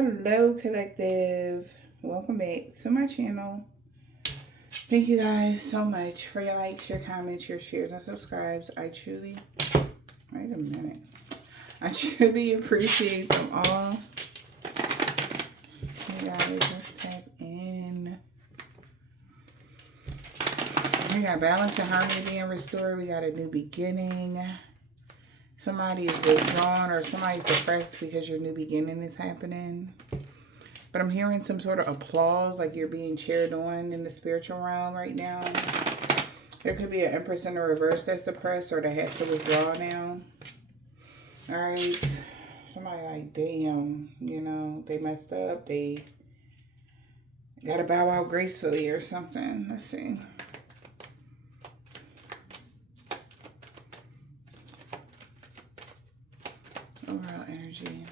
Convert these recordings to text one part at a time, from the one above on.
Hello, collective. Welcome back to my channel. Thank you guys so much for your likes, your comments, your shares, and subscribes. I truly, wait a minute. I truly appreciate them all. You guys, let's tap in. We got balance and harmony being restored. We got a new beginning. Somebody is withdrawn or somebody's depressed because your new beginning is happening. But I'm hearing some sort of applause, like you're being cheered on in the spiritual realm right now. There could be an Empress in the reverse that's depressed or that has to withdraw now. Alright. Somebody like, damn, you know, they messed up. They gotta bow out gracefully or something. Let's see. Overall energy.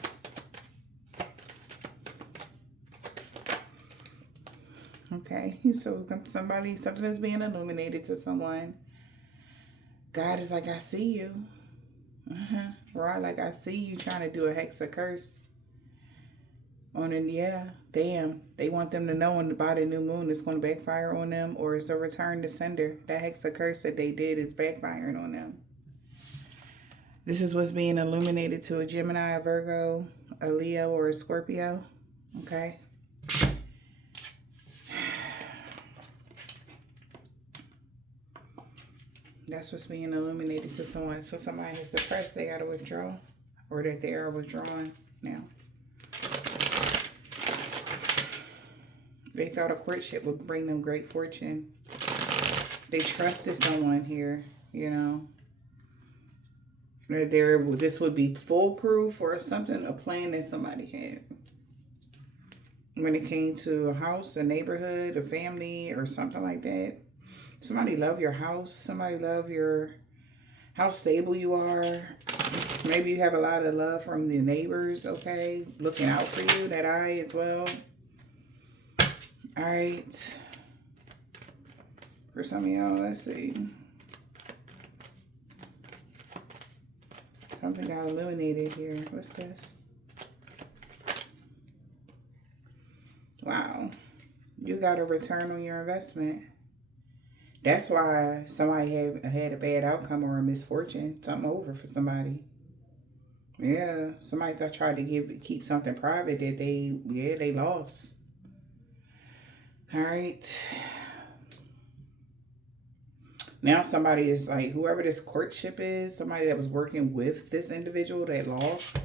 Okay, so something is being illuminated to someone. God is like, I see you. Right, like I see you trying to do a hex or curse. On it, yeah, damn. They want them to know by the new moon it's going to backfire on them, or it's a return to sender. That hex or curse that they did is backfiring on them. This is what's being illuminated to a Gemini, a Virgo, a Leo, or a Scorpio. Okay. That's what's being illuminated to someone. So somebody is depressed, they got to withdraw, or that they are withdrawn now. They thought a courtship would bring them great fortune. They trusted someone here, you know. This would be foolproof or something, a plan that somebody had. When it came to a house, a neighborhood, a family, or something like that. Somebody love your house. Somebody love how stable you are. Maybe you have a lot of love from the neighbors, okay? Looking out for you, that eye as well. All right. For some of y'all, let's see. Something got illuminated here. What's this? Wow. You got a return on your investment. That's why somebody had a bad outcome or a misfortune. Something over for somebody. Yeah. Somebody tried to keep something private that they lost. All right. Now somebody is like, whoever this courtship is, somebody that was working with this individual that lost.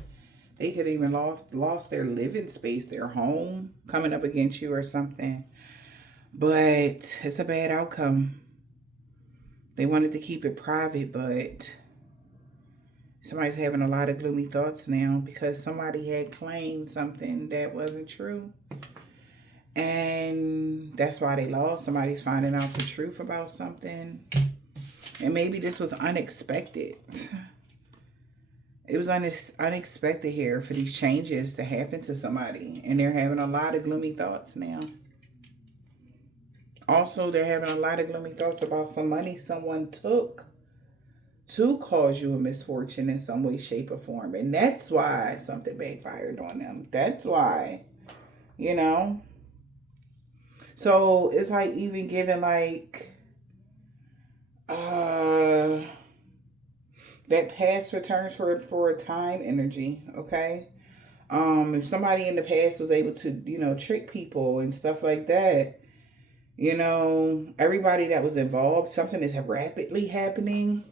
They could even lost their living space, their home, coming up against you or something. But it's a bad outcome. They wanted to keep it private, but somebody's having a lot of gloomy thoughts now because somebody had claimed something that wasn't true. And that's why they lost. Somebody's finding out the truth about something. And maybe this was unexpected. It was unexpected here for these changes to happen to somebody. And they're having a lot of gloomy thoughts now. Also, they're having a lot of gloomy thoughts about some money someone took to cause you a misfortune in some way, shape, or form. And that's why something backfired on them. That's why, you know. So it's like even giving like that past returns for a time energy, okay? If somebody in the past was able to, you know, trick people and stuff like that, you know, everybody that was involved, something is rapidly happening.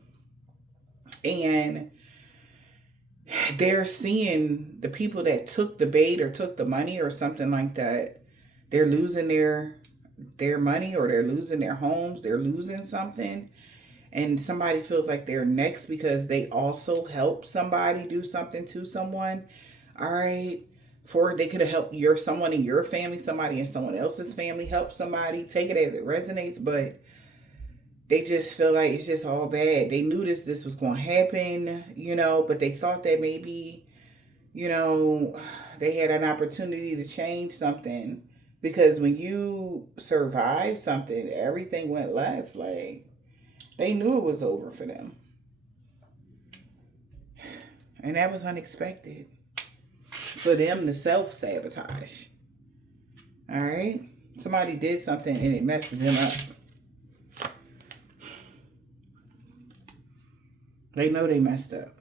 And they're seeing the people that took the bait or took the money or something like that, they're losing their money or they're losing their homes, they're losing something. And somebody feels like they're next because they also helped somebody do something to someone. All right. They could have helped someone in your family, somebody in someone else's family, help somebody. Take it as it resonates, but they just feel like it's just all bad. They knew this was going to happen, you know, but they thought that maybe, you know, they had an opportunity to change something. Because when you survive something, everything went left. Like, they knew it was over for them. And that was unexpected. for them to self-sabotage. All right? Somebody did something and it messed them up. They know they messed up.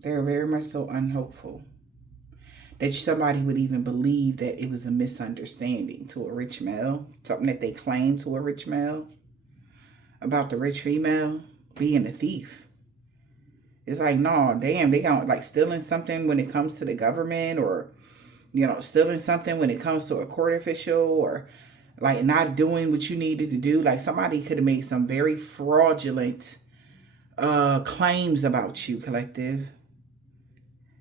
They're very much so unhopeful that somebody would even believe that it was a misunderstanding to a rich male, something that they claim to a rich male about the rich female being a thief. It's like, no, damn, they got like stealing something when it comes to the government, or, you know, stealing something when it comes to a court official, or like not doing what you needed to do. Like somebody could have made some very fraudulent claims about you, collective.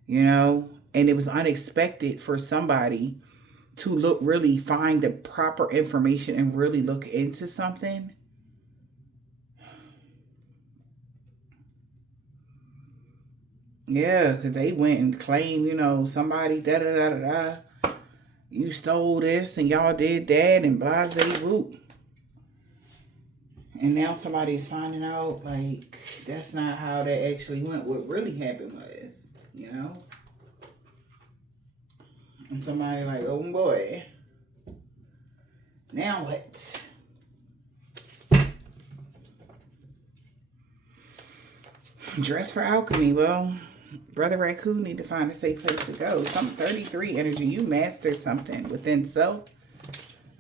You know, and it was unexpected for somebody to really find the proper information and really look into something. Yeah, because they went and claimed, you know, somebody da-da-da-da-da. You stole this and y'all did that and blase whoop. And now somebody's finding out, like, that's not how that actually went. What really happened was, you know? And somebody like, oh boy. Now what? Dress for alchemy. Well, Brother Raccoon need to find a safe place to go. Some 33 energy. You mastered something within self.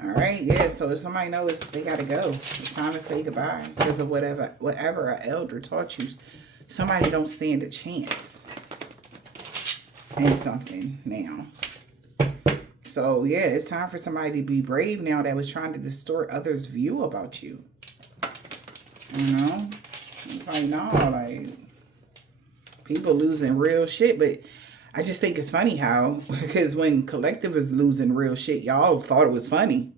All right, yeah. So if somebody knows they gotta go, it's time to say goodbye because of whatever an elder taught you. Somebody don't stand a chance in something now. So yeah, it's time for somebody to be brave now that was trying to distort others' view about you. You know, it's like no, like people losing real shit, but. I just think it's funny how, because when Collective was losing real shit, y'all thought it was funny.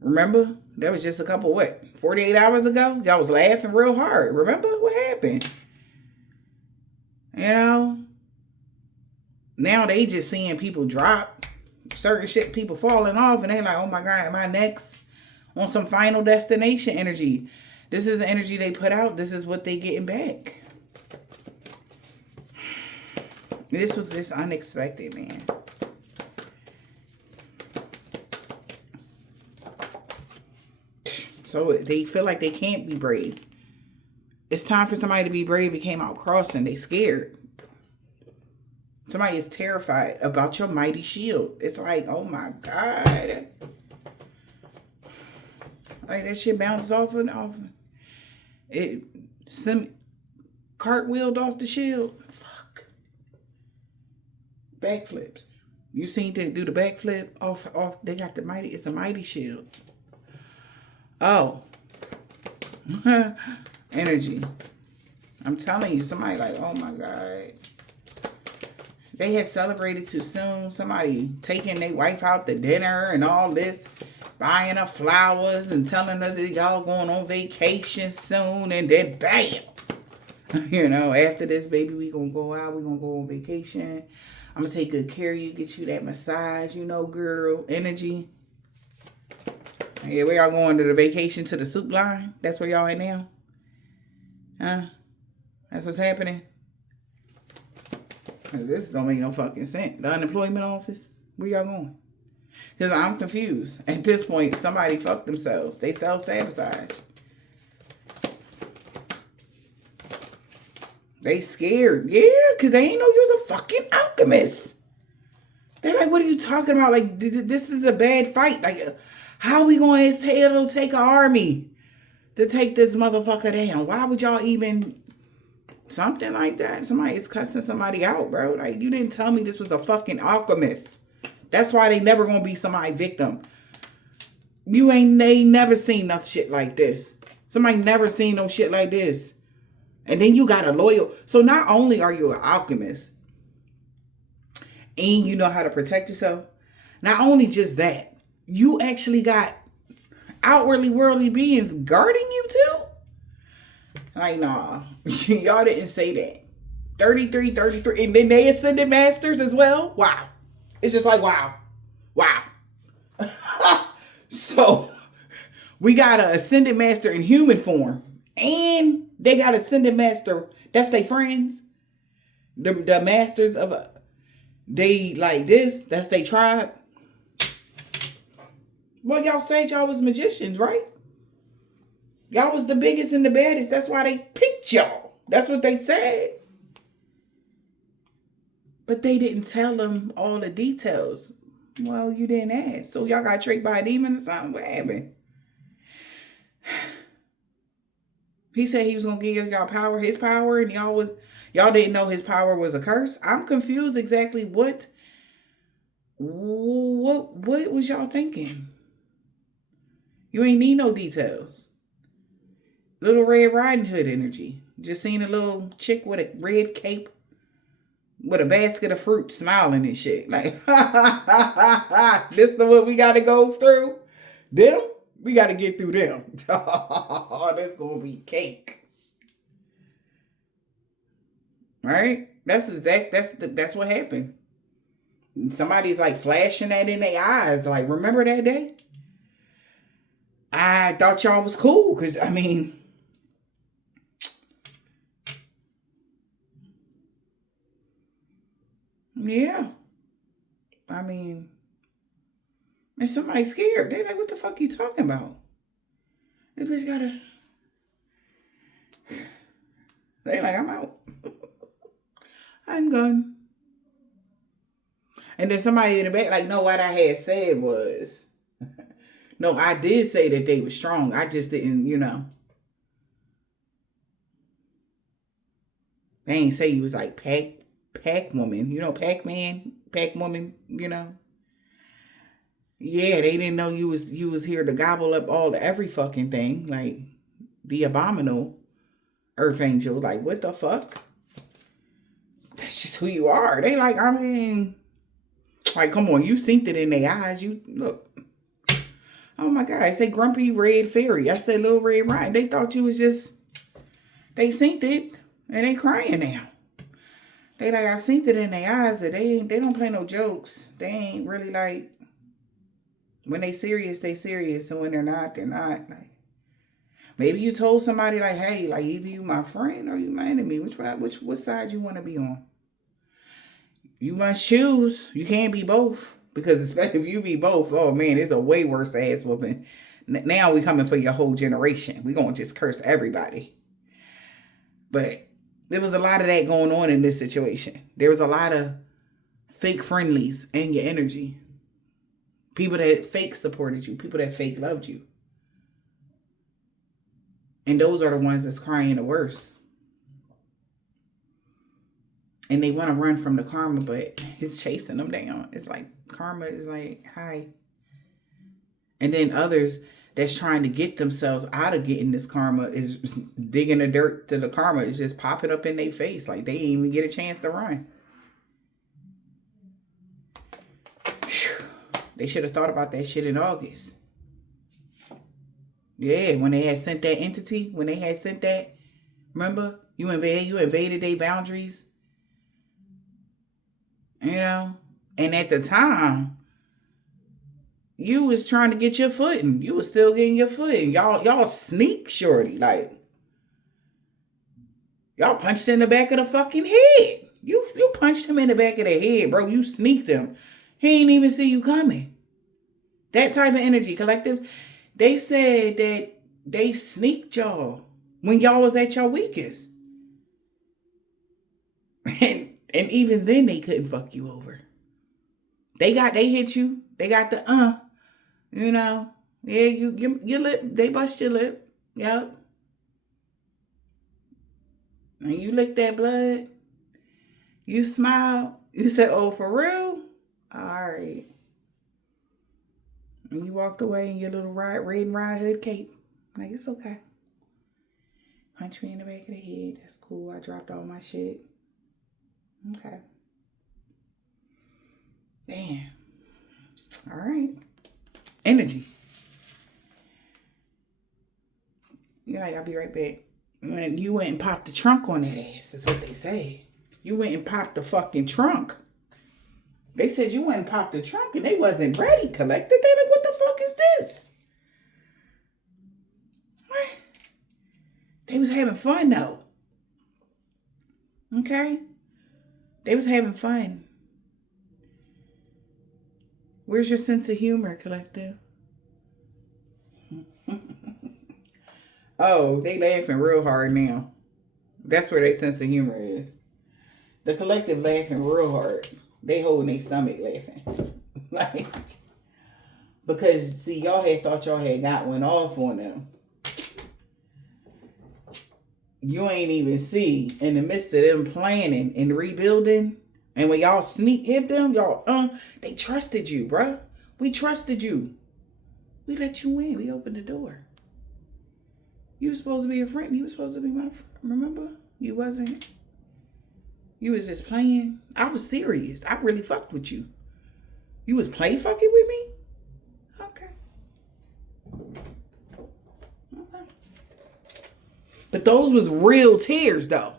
Remember? That was just a couple, 48 hours ago? Y'all was laughing real hard. Remember what happened? You know? Now they just seeing people drop certain shit, people falling off, and they like, oh my God, am I next on some Final Destination energy? This is the energy they put out. This is what they getting back. This was just unexpected, man. So they feel like they can't be brave. It's time for somebody to be brave. It came out crossing. They scared. Somebody is terrified about your mighty shield. It's like, oh my God. Like that shit bounced off and off. It cartwheeled off the shield. Backflips. You seen them do the backflip off. They got the mighty. It's a mighty shield. Oh, energy. I'm telling you, somebody like, oh my God. They had celebrated too soon. Somebody taking their wife out to dinner and all this, buying her flowers and telling her that y'all going on vacation soon, and then bam. You know, after this, baby, we gonna go out. We gonna go on vacation. I'm going to take good care of you, get you that massage, you know, girl, energy. Yeah, where y'all going to the vacation to the soup line? That's where y'all at now? Huh? That's what's happening? This don't make no fucking sense. The unemployment office? Where y'all going? Because I'm confused. At this point, somebody fucked themselves. They self-sabotage. They scared. Yeah, because they ain't know you was a fucking alchemist. They're like, what are you talking about? Like, this is a bad fight. Like, how are we going to take an army to take this motherfucker down? Why would y'all even... Something like that. Somebody is cussing somebody out, bro. Like, you didn't tell me this was a fucking alchemist. That's why they never going to be somebody's victim. They never seen no shit like this. Somebody never seen no shit like this. And then you got a loyal. So not only are you an alchemist and you know how to protect yourself, not only just that, you actually got outwardly worldly beings guarding you too? Like, nah, y'all didn't say that. 33. And then they ascended masters as well? Wow. It's just like, wow. So we got an ascended master in human form. And they got ascended master, that's their friends. The masters of they like this. That's they tribe. Well, y'all said y'all was magicians, right? Y'all was the biggest and the baddest. That's why they picked y'all. That's what they said. But they didn't tell them all the details. Well, you didn't ask. So y'all got tricked by a demon or something? What happened? He said he was gonna give y'all power, his power, and y'all didn't know his power was a curse. I'm confused exactly what was y'all thinking? You ain't need no details. Little Red Riding Hood energy. Just seen a little chick with a red cape with a basket of fruit smiling and shit. Like, this is what we got to go through. Them, we got to get through them. Oh, that's going to be cake. Right? That's what happened. Somebody's like flashing that in their eyes. Like, remember that day? I thought y'all was cool. Because, I mean, yeah. I mean, and somebody's scared. They like, what the fuck you talking about? This bitch gotta. They like, I'm out. I'm gone. And then somebody in the back, like, no, what I had said was, no, I did say that they were strong. I just didn't, They ain't say he was like pack woman, Pac-Man, pack woman, Yeah, they didn't know you was here to gobble up every fucking thing, like the abominable Earth Angel. Like, what the fuck? That's just who you are. They like, I mean, like, come on, you synced it in their eyes. You look. Oh my God, I say grumpy red fairy. I said little red Ryan. They thought you was just. They synced it and they crying now. They like, I synced it in their eyes that they don't play no jokes. They ain't really like. When they serious, they serious. And when they're not, they're not. Like, maybe you told somebody like, hey, like either you my friend or you my enemy. Which side you want to be on? You must choose. You can't be both. Because especially if you be both, oh man, it's a way worse ass whooping. Now we coming for your whole generation. We gonna just curse everybody. But there was a lot of that going on in this situation. There was a lot of fake friendlies in your energy. People that fake supported you. People that fake loved you. And those are the ones that's crying the worst. And they want to run from the karma, but it's chasing them down. It's like karma is like, hi. And then others that's trying to get themselves out of getting this karma is digging the dirt to the karma. It's just popping up in their face. Like they didn't even get a chance to run. Whew. They should have thought about that shit in August. Yeah, when they had sent that entity, remember? You invaded their boundaries. And at the time, you was trying to get your footing. You was still getting your footing. Y'all sneak shorty. Like, y'all punched in the back of the fucking head. You punched him in the back of the head, bro. You sneaked him. He ain't even see you coming. That type of energy. Collective, they said that they sneaked y'all when y'all was at your weakest. And even then they couldn't fuck you over. They hit you. They got the yeah, your lip, they bust your lip. Yep. And you licked that blood. You smiled. You said, oh, for real? All right. And you walked away in your little Red Riding Hood cape. Like, it's okay. Punch me in the back of the head. That's cool. I dropped all my shit. Okay. Damn. All right. Energy. You're like, I'll be right back. When you went and popped the trunk on that ass, is what they say. You went and popped the fucking trunk. They said you went and popped the trunk and they wasn't ready. Collected. They like, what the fuck is this? What? They was having fun though. Okay? They was having fun. Where's your sense of humor, collective? Oh, they laughing real hard now. That's where their sense of humor is. The collective laughing real hard. They holding their stomach laughing. Like, because, see, y'all had thought y'all had got one off on them. You ain't even see, in the midst of them planning and rebuilding, and when y'all sneak hit them, y'all, they trusted you, bruh. We trusted you. We let you in. We opened the door. You were supposed to be a friend. You were supposed to be my friend. Remember? You wasn't. You was just playing. I was serious. I really fucked with you. You was play fucking with me? Okay. But those was real tears, though.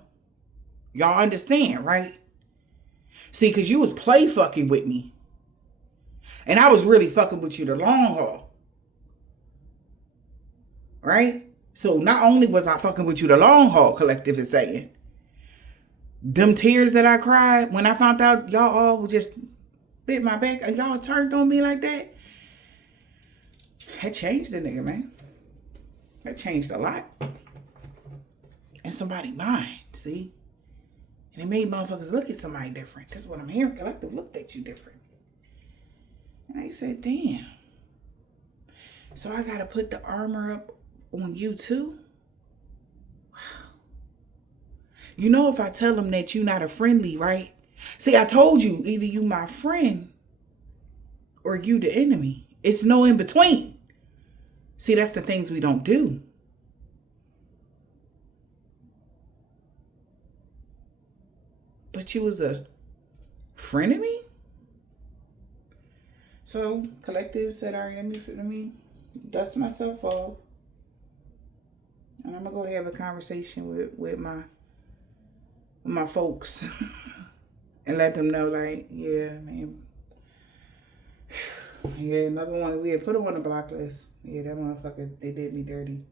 Y'all understand, right? See, because you was play fucking with me. And I was really fucking with you the long haul. Right? So not only was I fucking with you the long haul, collective is saying, them tears that I cried when I found out y'all all just bit my back and y'all turned on me like that, that changed the nigga, man. That changed a lot. In somebody's mind, see? And it made motherfuckers look at somebody different. That's what I'm hearing. Collective looked at you different. And I said, damn. So I gotta put the armor up on you too? Wow. You know, if I tell them that you not a friendly, right? See, I told you, either you my friend or you the enemy. It's no in between. See, that's the things we don't do. But you was a friend of me? So, collective said, all right, let me dust myself off. And I'm going to go have a conversation with my folks. And let them know, like, yeah, man. Yeah, another one. We had put him on the block list. Yeah, that motherfucker, they did me dirty.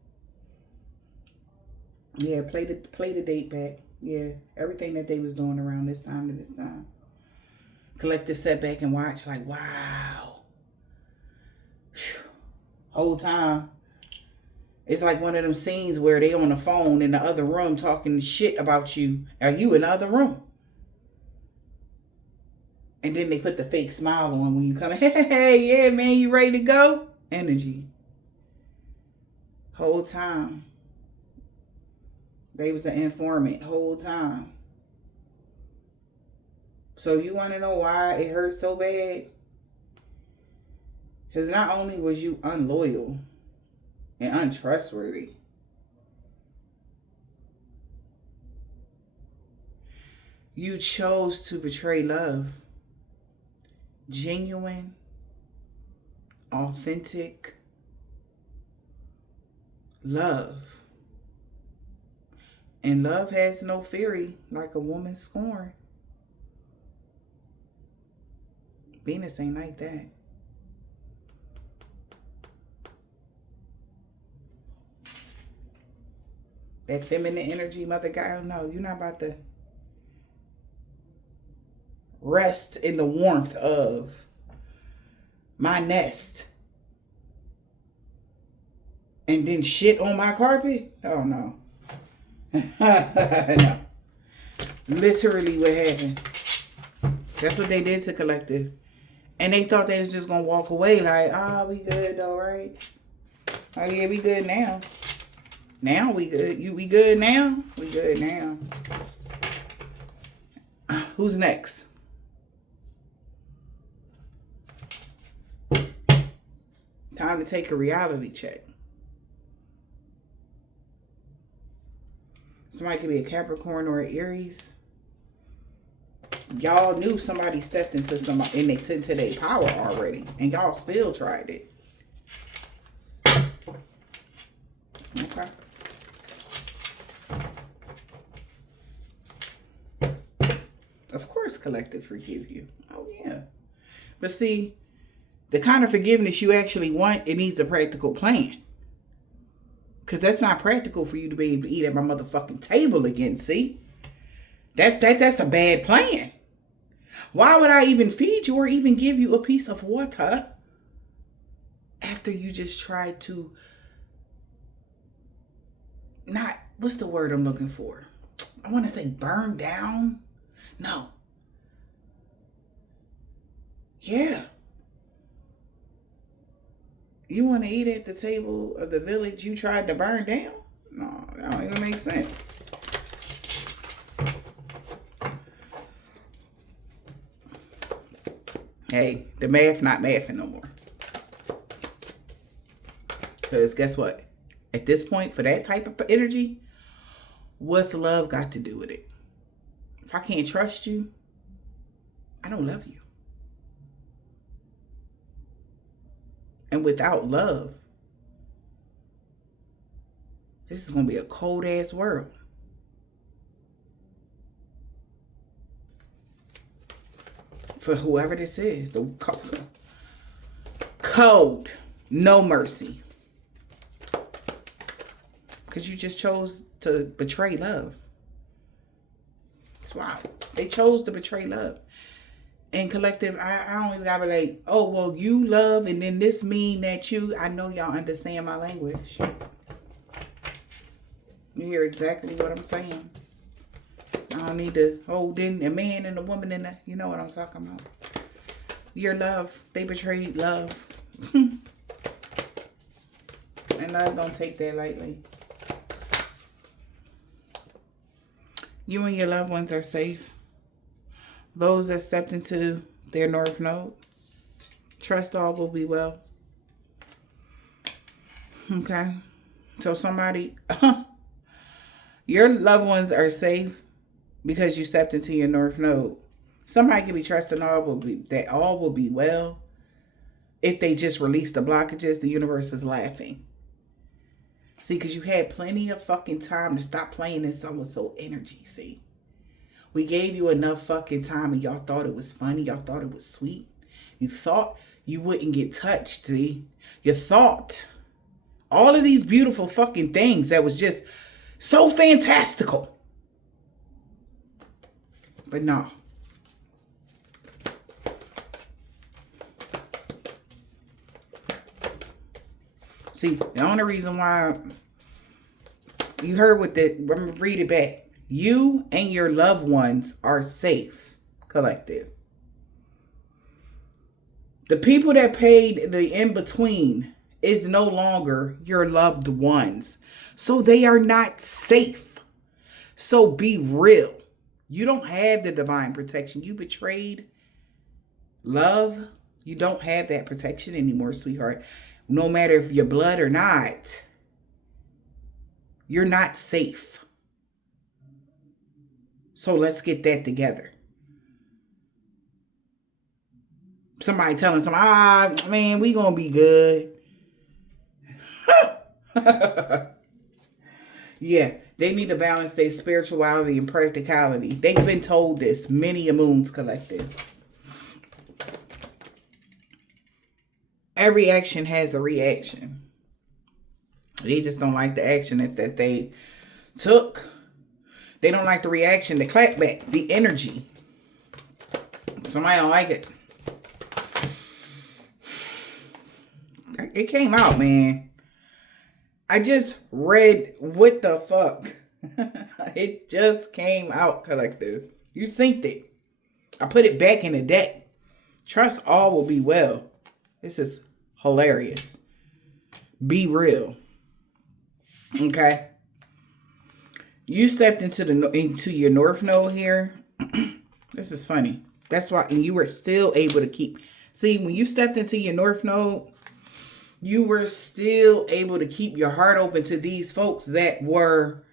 Yeah, play the date back. Yeah, everything that they was doing around this time to this time. Collective sat back and watched, like, wow. Whew. Whole time. It's like one of them scenes where they on the phone in the other room talking shit about you. Are you in the other room? And then they put the fake smile on when you come in. Hey, yeah, man, you ready to go? Energy. Whole time. They was an informant whole time. So you want to know why it hurt so bad? Because not only was you unloyal and untrustworthy, you chose to betray love. Genuine, authentic love. And love has no fury like a woman's scorn. Venus ain't like that. That feminine energy, mother God, no, you're not about to rest in the warmth of my nest and then shit on my carpet? Oh, no. No. Literally what happened. That's what they did to collective. And they thought they was just going to walk away like, we good though, right? Oh, yeah, we good now. Now we good. We good now? We good now. Who's next? Time to take a reality check. Somebody could be a Capricorn or an Aries. Y'all knew somebody stepped into into their power already, and y'all still tried it. Okay. Of course, collective forgive you. Oh yeah, but see, the kind of forgiveness you actually want, it needs a practical plan. Because that's not practical for you to be able to eat at my motherfucking table again, see? That's a bad plan. Why would I even feed you or even give you a piece of water after you just tried to not, what's the word I'm looking for? I want to say burn down. No. Yeah. You want to eat at the table of the village you tried to burn down? No, that don't even make sense. Hey, the math not mathing no more. Because guess what? At this point, for that type of energy, what's love got to do with it? If I can't trust you, I don't love you. And without love, this is going to be a cold ass world. For whoever this is, the cold, no mercy. Because you just chose to betray love. That's why they chose to betray love. And collective, I don't even gotta be like, oh, well, you love, and then this mean that you, I know y'all understand my language. You hear exactly what I'm saying. I don't need to hold in a man and a woman in the, you know what I'm talking about. Your love, they betrayed love. And I don't take that lightly. You and your loved ones are safe. Those that stepped into their North Node, trust all will be well. Okay. So somebody, your loved ones are safe because you stepped into your North Node. Somebody can be trusting all will be well. If they just release the blockages, the universe is laughing. See, because you had plenty of fucking time to stop playing in someone's soul energy, see? We gave you enough fucking time and y'all thought it was funny. Y'all thought it was sweet. You thought you wouldn't get touched, see? You thought all of these beautiful fucking things that was just so fantastical. But no. See, the only reason why you heard what I'm going to read it back. You and your loved ones are safe, collective. The people that paid the in-between is no longer your loved ones. So they are not safe. So be real. You don't have the divine protection. You betrayed love. You don't have that protection anymore, sweetheart. No matter if you're blood or not, you're not safe. So let's get that together. Somebody telling somebody, man, we gonna be good. Yeah, they need to balance their spirituality and practicality. They've been told this many a moons, collective. Every action has a reaction. They just don't like the action that they took. They don't like the reaction, the clapback, the energy. Somebody don't like it. It came out, man. I just read what the fuck. It just came out, collective. You synced it. I put it back in the deck. Trust all will be well. This is hilarious. Be real. Okay. You stepped into your North Node here. This is funny. That's why, and you were still able to keep. See, when you stepped into your North Node, you were still able to keep your heart open to these folks that were,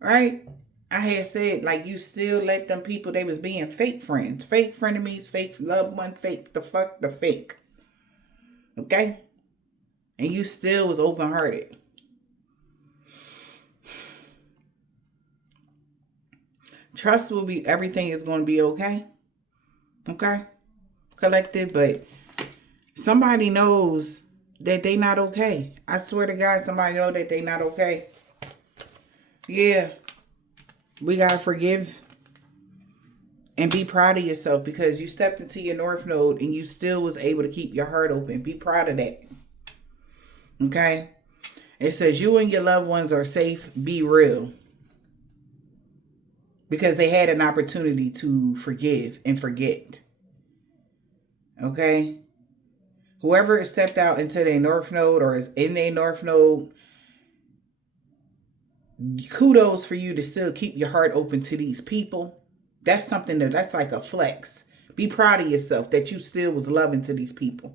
right? I had said, like, you still let them people, they was being fake friends, fake frenemies, fake loved one, fake the fake. Okay? And you still was open-hearted. Trust will be, everything is going to be okay. Okay? Collective, but somebody knows that they not okay. I swear to God, somebody know that they not okay. Yeah. We got to forgive. And be proud of yourself because you stepped into your North Node and you still was able to keep your heart open. Be proud of that. Okay? It says you and your loved ones are safe. Be real. Because they had an opportunity to forgive and forget. Okay? Whoever has stepped out into their North Node or is in their North Node, kudos for you to still keep your heart open to these people. That's something that's like a flex. Be proud of yourself that you still was loving to these people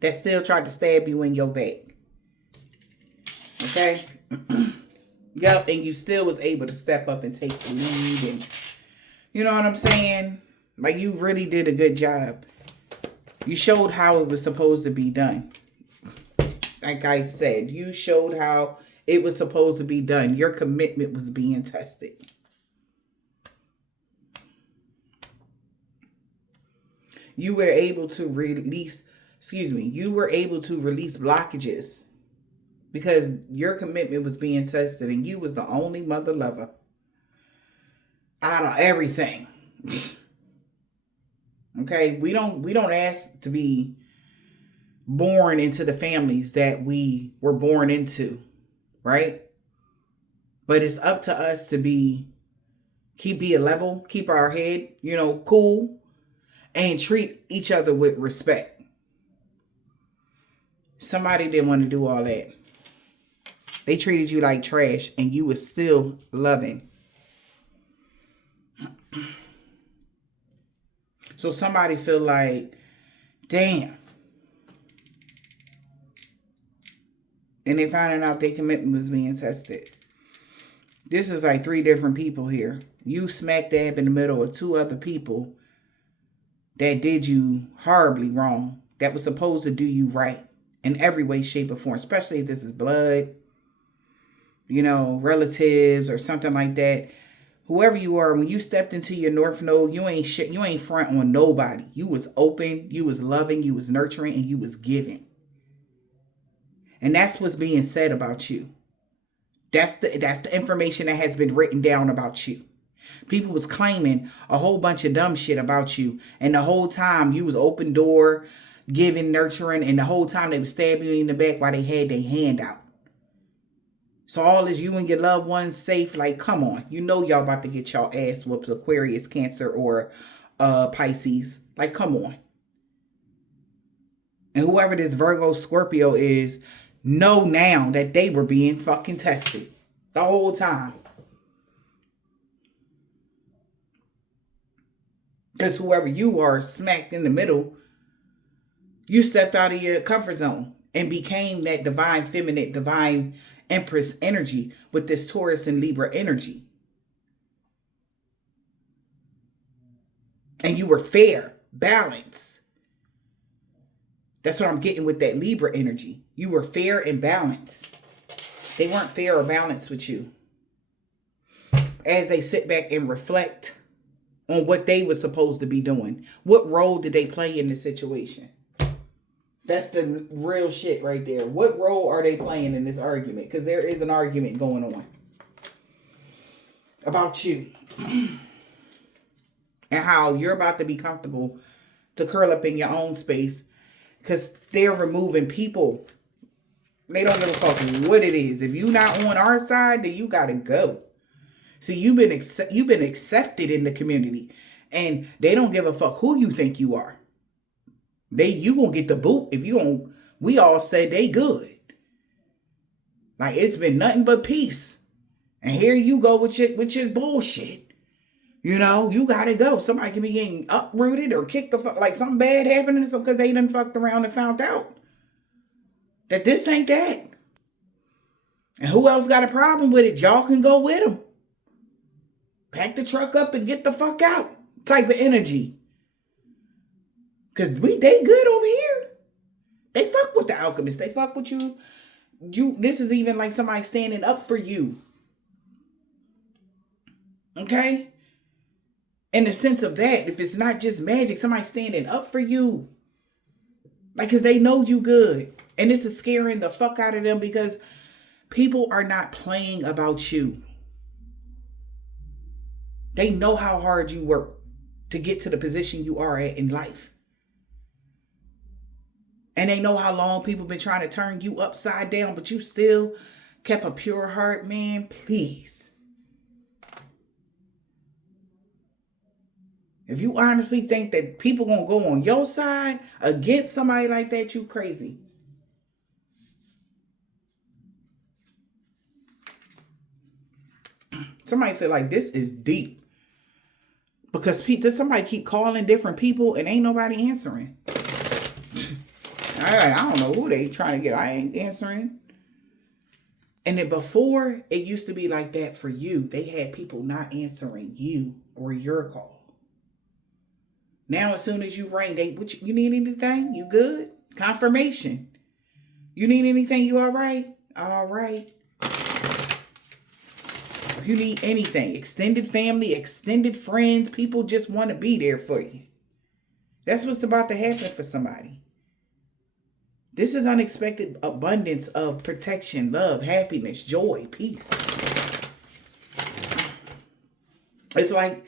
that still tried to stab you in your back. Okay? Yep, and you still was able to step up and take the lead, and you know what I'm saying? Like, you really did a good job. You showed how it was supposed to be done. Like I said, you showed how it was supposed to be done. Your commitment was being tested. You were able to release blockages because your commitment was being tested and you was the only mother lover out of everything. Okay, we don't ask to be born into the families that we were born into, right? But it's up to us to be a level, keep our head, cool, and treat each other with respect. Somebody didn't want to do all that. They treated you like trash and you was still loving. So somebody feel like, damn. And they finding out their commitment was being tested. This is like 3 different people here. You smack dab in the middle of 2 other people that did you horribly wrong, that was supposed to do you right in every way, shape, or form, especially if this is blood, relatives or something like that. Whoever you are, when you stepped into your North Node, you ain't shit. You ain't front on nobody. You was open, you was loving, you was nurturing, and you was giving. And that's what's being said about you. That's the information that has been written down about you. People was claiming a whole bunch of dumb shit about you. And the whole time you was open door, giving, nurturing. And the whole time they was stabbing you in the back while they had their hand out. So all is you and your loved ones safe. Like, come on. Y'all about to get y'all ass whooped. Aquarius, Cancer, or Pisces. Like, come on. And whoever this Virgo, Scorpio is, know now that they were being fucking tested the whole time. Because whoever you are smacked in the middle, you stepped out of your comfort zone and became that divine feminine, divine Empress energy with this Taurus and Libra energy. And you were fair, balanced. That's what I'm getting with that Libra energy. You were fair and balanced. They weren't fair or balanced with you. As they sit back and reflect on what they were supposed to be doing. What role did they play in the situation? That's the real shit right there. What role are they playing in this argument? Because there is an argument going on about you. And how you're about to be comfortable to curl up in your own space. Because they're removing people. They don't give a fuck what it is. If you're not on our side, then you got to go. See, you've been accepted in the community. And they don't give a fuck who you think you are. You gonna get the boot if you don't. We all said they good. Like, it's been nothing but peace. And here you go with your bullshit. You gotta go. Somebody can be getting uprooted or kicked the fuck, like something bad happening because they done fucked around and found out that this ain't that. And who else got a problem with it? Y'all can go with them. Pack the truck up and get the fuck out. Type of energy. Because they good over here. They fuck with the alchemists. They fuck with you. This is even like somebody standing up for you. Okay? In the sense of that, if it's not just magic, somebody standing up for you. Like, because they know you good. And this is scaring the fuck out of them because people are not playing about you. They know how hard you work. to get to the position you are at in life. And they know how long people been trying to turn you upside down, but you still kept a pure heart, man. Please. If you honestly think that people gonna go on your side against somebody like that, you crazy. Somebody feel like this is deep. Because somebody keep calling different people and ain't nobody answering. I don't know who they trying to get. I ain't answering. And then before, it used to be like that for you. They had people not answering you or your call. Now, as soon as you ring, you need anything? You good? Confirmation. You need anything? You all right? All right. If you need anything, extended family, extended friends, people just want to be there for you. That's what's about to happen for somebody. This is unexpected abundance of protection, love, happiness, joy, peace. It's like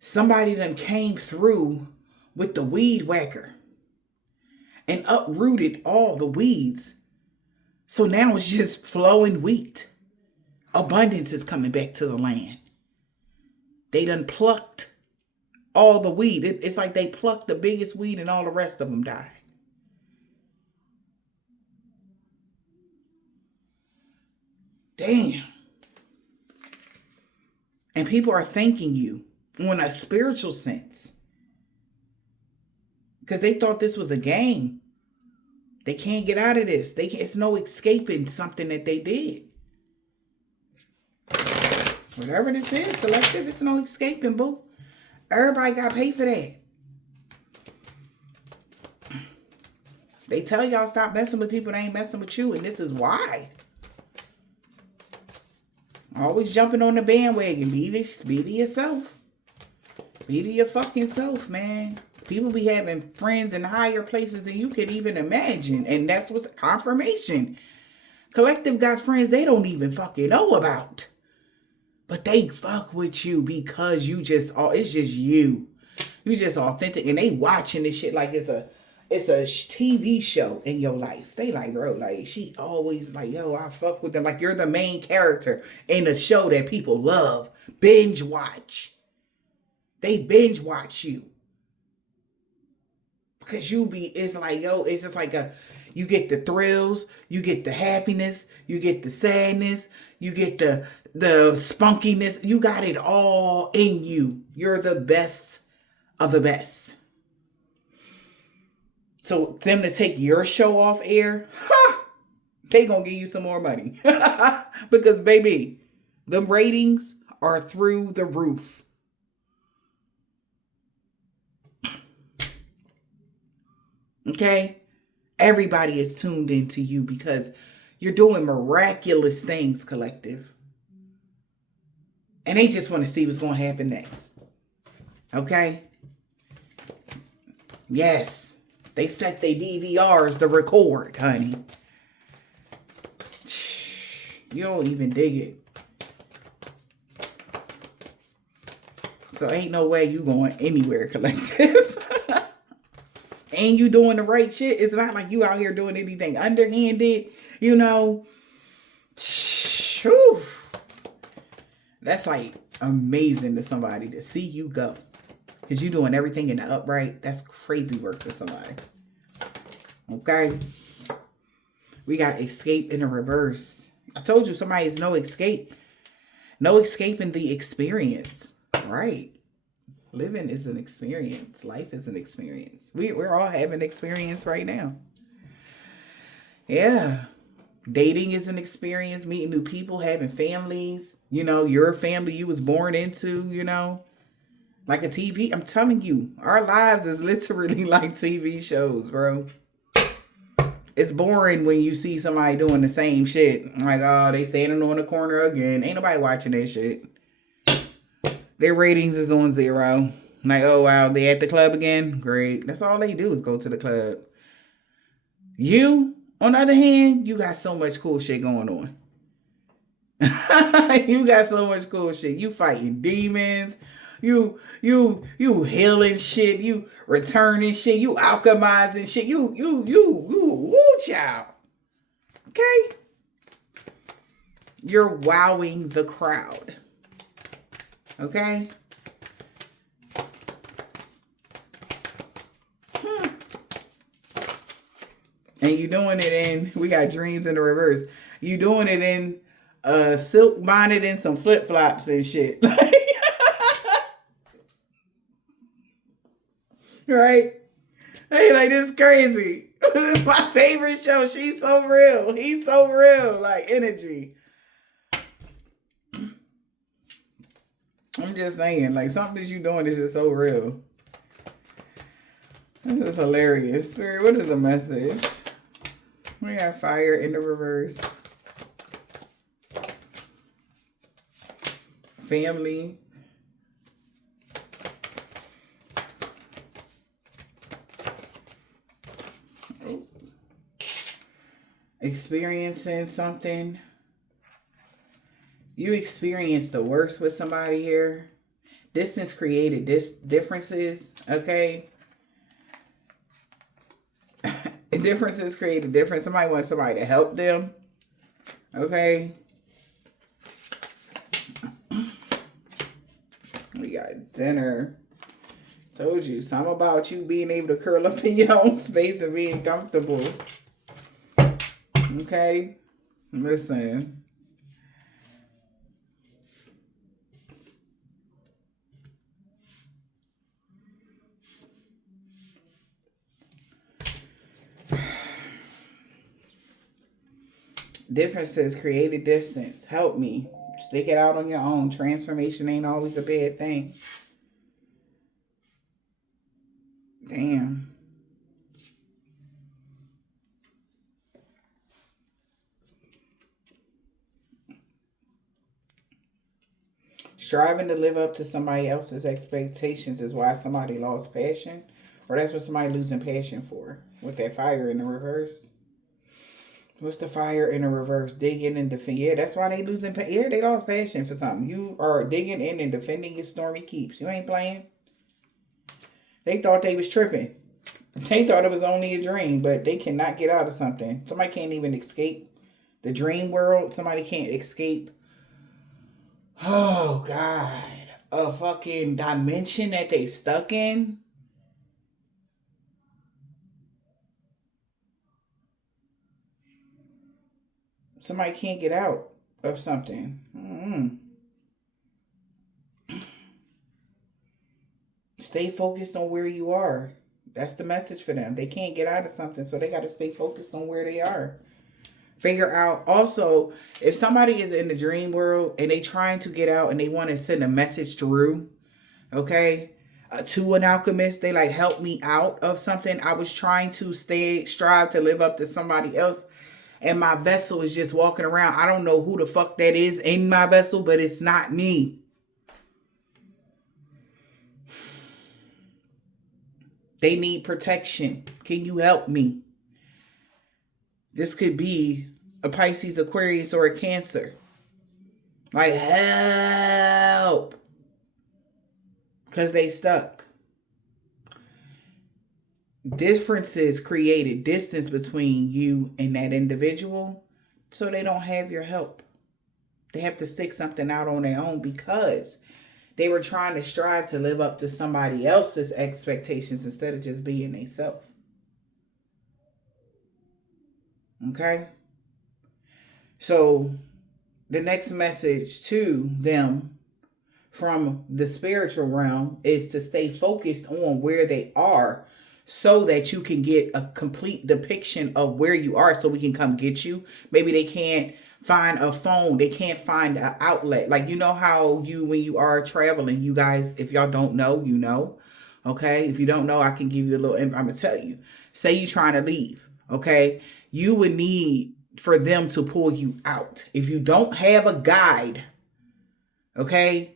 somebody done came through with the weed whacker and uprooted all the weeds. So now it's just flowing wheat. Abundance is coming back to the land. They done plucked all the weed. It's like they plucked the biggest weed and all the rest of them died. Damn. And people are thanking you on a spiritual sense. Because they thought this was a game. They can't get out of this. It's no escaping something that they did. Whatever this is, collective, it's no escaping, boo. Everybody got paid for that. They tell y'all stop messing with people that ain't messing with you, and this is why. Always jumping on the bandwagon. Be to yourself. Be to your fucking self, man. People be having friends in higher places than you could even imagine. And that's what's confirmation. Collective got friends they don't even fucking know about. But they fuck with you because it's just you. You just authentic. And they watching this shit like it's a TV show in your life. They like, bro, like she always like, yo, I fuck with them. Like you're the main character in a show that people love. Binge watch. They binge watch you. Because it's like, yo, it's just like you get the thrills, you get the happiness, you get the sadness, you get the spunkiness. You got it all in you. You're the best of the best. So them to take your show off air, they gonna give you some more money. Because baby, the ratings are through the roof. Okay? Everybody is tuned into you because you're doing miraculous things, collective. And they just want to see what's going to happen next. Okay? Yes. They set their DVRs to record, honey. You don't even dig it. So ain't no way you going anywhere, collective. And you doing the right shit. It's not like you out here doing anything underhanded, you know. Whew. That's like amazing to somebody to see you go. Because you doing everything in the upright. That's crazy work for somebody. Okay. We got escape in the reverse. I told you somebody is no escape. No escaping the experience. Right. Living is an experience. Life is an experience. We're all having experience right now. Yeah. Dating is an experience. Meeting new people. Having families. You know, your family you was born into, you know. Like a TV. I'm telling you. Our lives is literally like TV shows, bro. It's boring when you see somebody doing the same shit. Like, oh, they standing on the corner again. Ain't nobody watching that shit. Their ratings is on 0. Like, oh, wow, they at the club again? Great. That's all they do is go to the club. You, on the other hand, you got so much cool shit going on. You got so much cool shit. You fighting demons. you healing shit, you returning shit, you alchemizing shit, you woo child. Okay? You're wowing the crowd. Okay? And you doing it in, we got dreams in the reverse. You doing it in a silk bonnet and some flip-flops and shit. Right? Hey, like, this is crazy. This is my favorite show. She's so real. He's so real. Like, energy. I'm just saying, like, something that you doing is just so real. This is hilarious. Spirit, what is the message? We got fire in the reverse. Family. Oh. Experiencing something. You experienced the worst with somebody here. Distance created differences, okay? Differences created difference. Somebody wants somebody to help them, okay? We got dinner. Told you, something about you being able to curl up in your own space and being comfortable. Okay? Listen. Differences created distance. Help me. Stick it out on your own. Transformation ain't always a bad thing. Damn. Striving to live up to somebody else's expectations is why somebody lost passion. Or that's what somebody losing passion for. With that fire in the reverse. What's the fire in the reverse? Digging and defending. Yeah, that's why they losing. Yeah, they lost passion for something. You are digging in and defending your stormy keeps. You ain't playing. They thought they was tripping. They thought it was only a dream, but they cannot get out of something. Somebody can't even escape the dream world. Somebody can't escape. Oh, God. A fucking dimension that they stuck in. Somebody can't get out of something. Stay focused on where you are. That's the message for them. They can't get out of something, so they got to stay focused on where they are. Figure out also, if somebody is in the dream world and they trying to get out and they want to send a message through, okay, to an alchemist, they like, help me out of something. I was trying to strive to live up to somebody else, and my vessel is just walking around. I don't know who the fuck that is in my vessel, but it's not me. They need protection. Can you help me? This could be a Pisces, Aquarius, or a Cancer. Like, help. Because they stuck. Differences created distance between you and that individual, so they don't have your help. They have to stick something out on their own because they were trying to strive to live up to somebody else's expectations instead of just being themselves. Okay? So the next message to them from the spiritual realm is to stay focused on where they are so that you can get a complete depiction of where you are so we can come get you. Maybe they can't find a phone. They can't find an outlet. Like, you know how when you are traveling, you guys, if y'all don't know, you know. Okay? If you don't know, I can give you a little, I'm going to tell you. Say you're trying to leave. Okay? You would need for them to pull you out. If you don't have a guide, okay?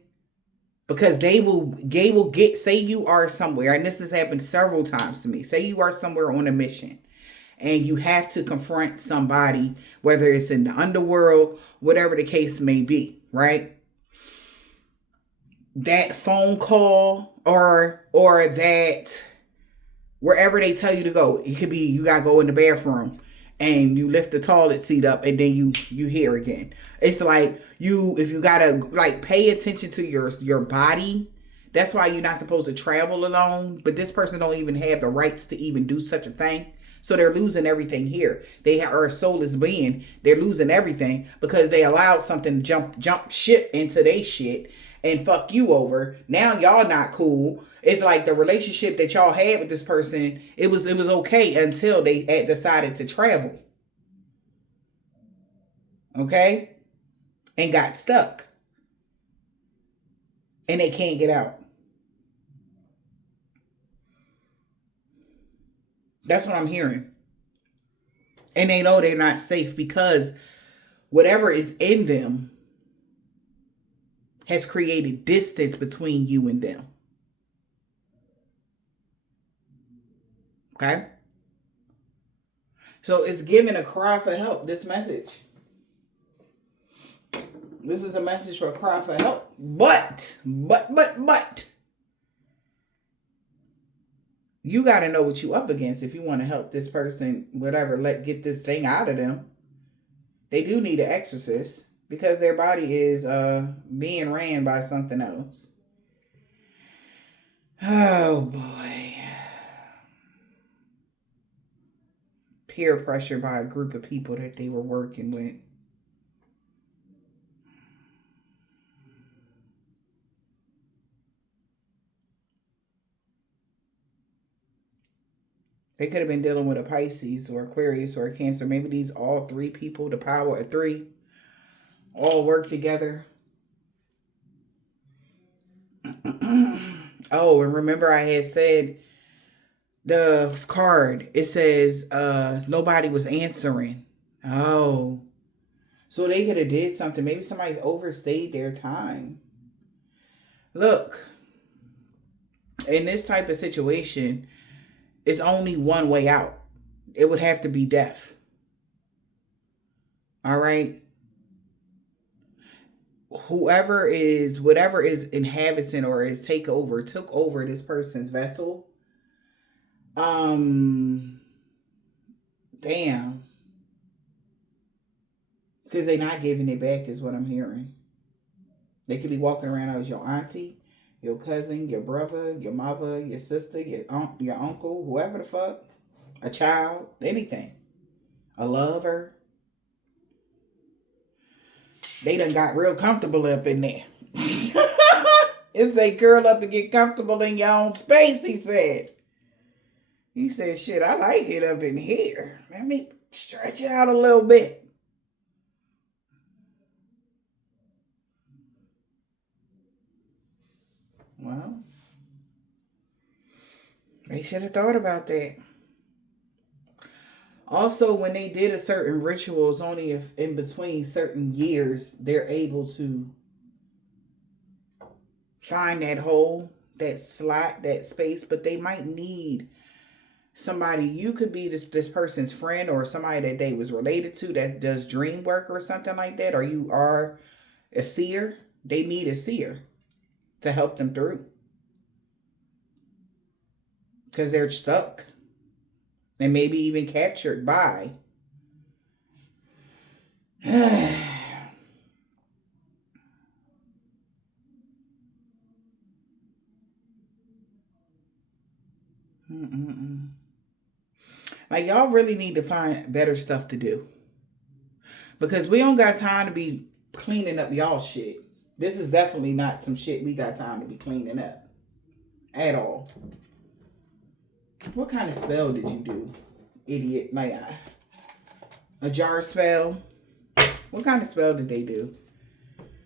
Because they will get, say you are somewhere, and this has happened several times to me. Say you are somewhere on a mission and you have to confront somebody, whether it's in the underworld, whatever the case may be, right? that phone call or that wherever they tell you to go. It could be you gotta go in the bathroom and you lift the toilet seat up and then you hear again. It's like if you gotta like pay attention to your body. That's why you're not supposed to travel alone. But this person don't even have the rights to even do such a thing. So they're losing everything here. They are a soulless being. They're losing everything because they allowed something to jump shit into their shit and fuck you over. Now y'all not cool. It's like the relationship that y'all had with this person, it was okay until they had decided to travel. Okay? And got stuck. And they can't get out. That's what I'm hearing. And they know they're not safe because whatever is in them has created distance between you and them. Okay? So it's giving a cry for help, this message. This is a message for a cry for help. But. You got to know what you up against if you want to help this person, whatever, get this thing out of them. They do need an exorcist because their body is being ran by something else. Oh, boy. Peer pressure by a group of people that they were working with. They could have been dealing with a Pisces or Aquarius or a Cancer. Maybe these all three people, the power of three, all work together. Oh, and remember I had said the card, it says nobody was answering. Oh. So they could have did something. Maybe somebody's overstayed their time. Look, in this type of situation, it's only one way out. It would have to be death. All right? Whatever is inhabiting or took over this person's vessel. Damn. Because they're not giving it back is what I'm hearing. They could be walking around as your auntie, your cousin, your brother, your mother, your sister, your aunt, your uncle, whoever the fuck, a child, anything, a lover. They done got real comfortable up in there. It say curl up and get comfortable in your own space, he said. He said, shit, I like it up in here. Let me stretch out a little bit. Well, they should have thought about that. Also, when they did a certain rituals, only if in between certain years, they're able to find that hole, that slot, that space, but they might need somebody. You could be this person's friend or somebody that they was related to that does dream work or something like that, or you are a seer. They need a seer to help them through because they're stuck and maybe even captured by like y'all really need to find better stuff to do because we don't got time to be cleaning up y'all shit. This is definitely not some shit we got time to be cleaning up at all. What kind of spell did you do, idiot? Like a jar spell? What kind of spell did they do?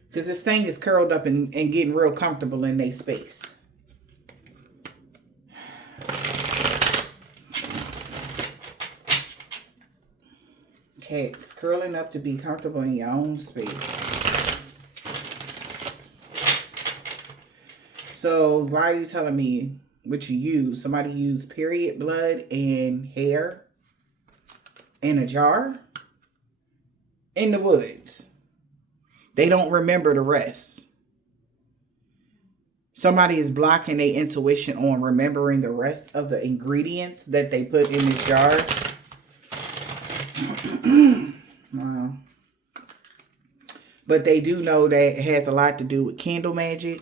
Because this thing is curled up and getting real comfortable in their space. Okay, it's curling up to be comfortable in your own space. So why are you telling me what you use? Somebody used period blood and hair in a jar in the woods. They don't remember the rest. Somebody is blocking their intuition on remembering the rest of the ingredients that they put in this jar. Wow. But they do know that it has a lot to do with candle magic.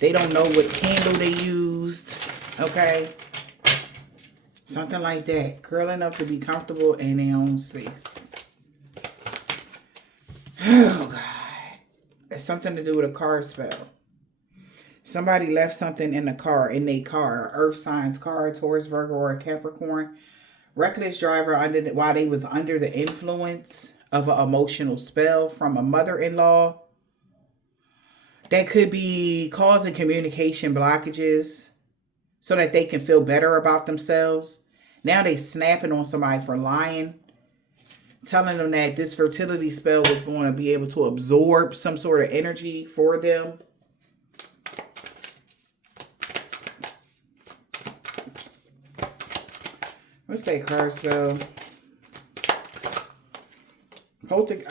They don't know what candle they used. Okay. Something like that. Curling up to be comfortable in their own space. Oh, God. It's something to do with a car spell. Somebody left something in the car, in their car. Earth signs car, Taurus, Virgo, or a Capricorn. Reckless driver while they was under the influence of an emotional spell from a mother-in-law. That could be causing communication blockages so that they can feel better about themselves. Now they snapping on somebody for lying, telling them that this fertility spell was going to be able to absorb some sort of energy for them. What's that card spell? Look at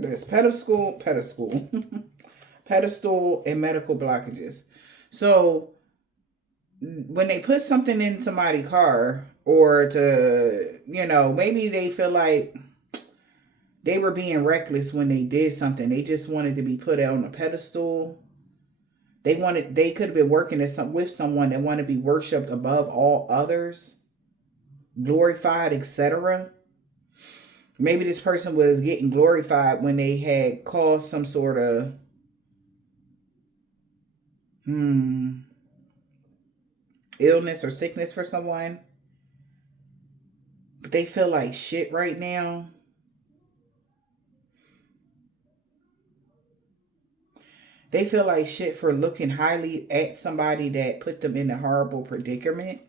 this. Pedestal. Pedestal and medical blockages. So when they put something in somebody's car, or to, maybe they feel like they were being reckless when they did something. They just wanted to be put on a pedestal. They could have been working with someone that wanted to be worshipped above all others, glorified, etc. Maybe this person was getting glorified when they had caused some sort of illness or sickness for someone. But they feel like shit right now. They feel like shit for looking highly at somebody that put them in a horrible predicament.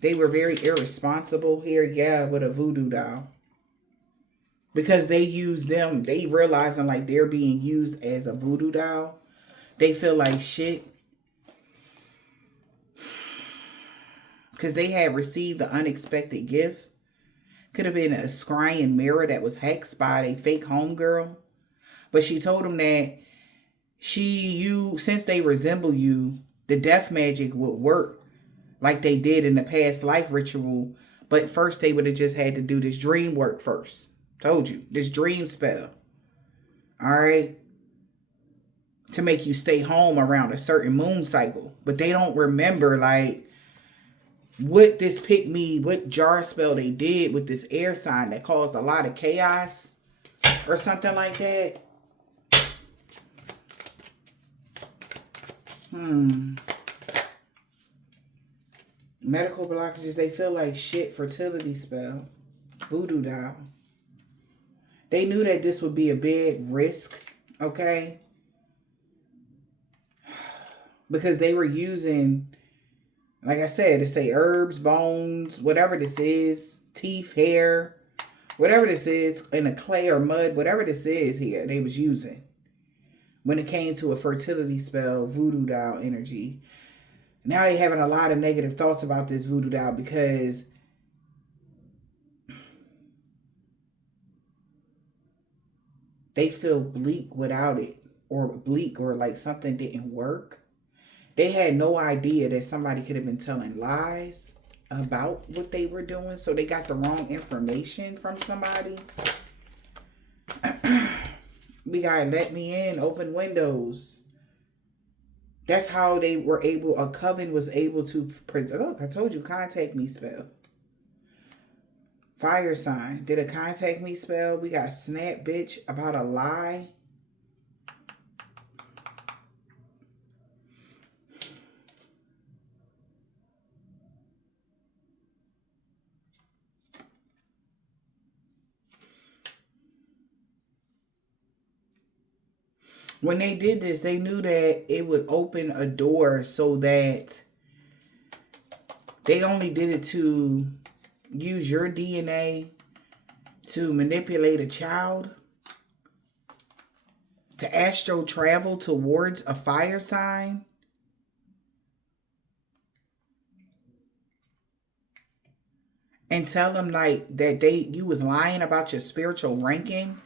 They were very irresponsible here, with a voodoo doll. Because they use them, they realizing like they're being used as a voodoo doll. They feel like shit. Because they had received the unexpected gift. Could have been a scrying mirror that was hexed by a fake homegirl. But she told them that since they resemble you, the death magic would work like they did in the past life ritual. But first they would have just had to do this dream work first. Told you, this dream spell. All right. To make you stay home around a certain moon cycle. But they don't remember like what jar spell they did with this air sign that caused a lot of chaos or something like that. Medical blockages, they feel like shit, fertility spell, voodoo doll. They knew that this would be a big risk, okay? Because they were using, like I said, to say herbs, bones, whatever this is, teeth, hair, whatever this is, in a clay or mud, whatever this is here, they was using. When it came to a fertility spell, voodoo doll energy. Now they having a lot of negative thoughts about this voodoo doll because they feel bleak without it, or like something didn't work. They had no idea that somebody could have been telling lies about what they were doing. So they got the wrong information from somebody. We got let me in, open windows. That's how they were able, a coven was able to, look, I told you, contact me spell. Fire sign. Did a contact me spell. We got snap bitch about a lie. When they did this, they knew that it would open a door so that they only did it to use your DNA to manipulate a child, to astro travel towards a fire sign, and tell them like that you was lying about your spiritual ranking.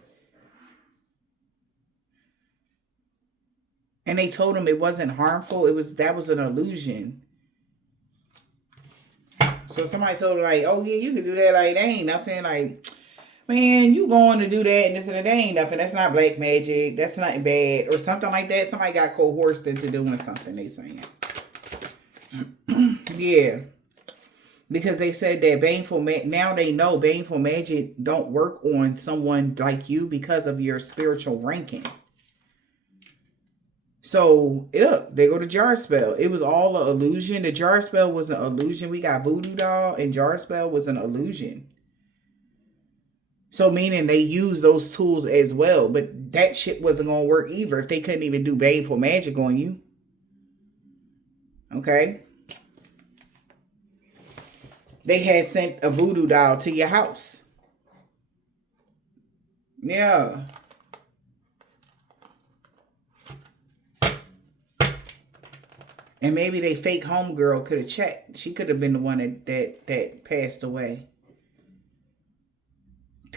And they told him it wasn't harmful. That was an illusion. So somebody told him like, oh yeah, you can do that. Like, they ain't nothing. Like, man, you going to do that and this and that. They ain't nothing. That's not black magic. That's nothing bad. Or something like that. Somebody got coerced into doing something, they saying. Yeah. Because they said that now they know baneful magic don't work on someone like you because of your spiritual ranking. So, they go to jar spell. It was all an illusion. The jar spell was an illusion. We got voodoo doll and jar spell was an illusion. So, meaning they used those tools as well. But that shit wasn't going to work either if they couldn't even do baneful magic on you. Okay? They had sent a voodoo doll to your house. Yeah. And maybe they fake homegirl could have checked. She could have been the one that passed away.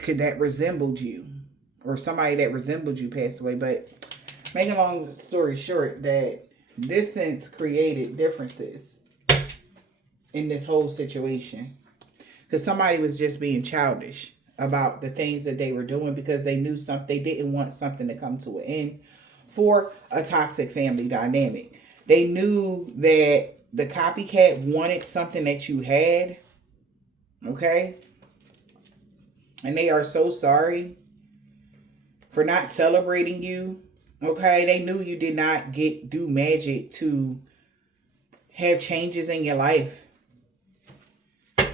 That resembled you. Or somebody that resembled you passed away. But making a long story short, that distance created differences in this whole situation. Because somebody was just being childish about the things that they were doing because they knew something. They didn't want something to come to an end for a toxic family dynamic. They knew that the copycat wanted something that you had. Okay? And they are so sorry for not celebrating you. Okay? They knew you did not do magic to have changes in your life.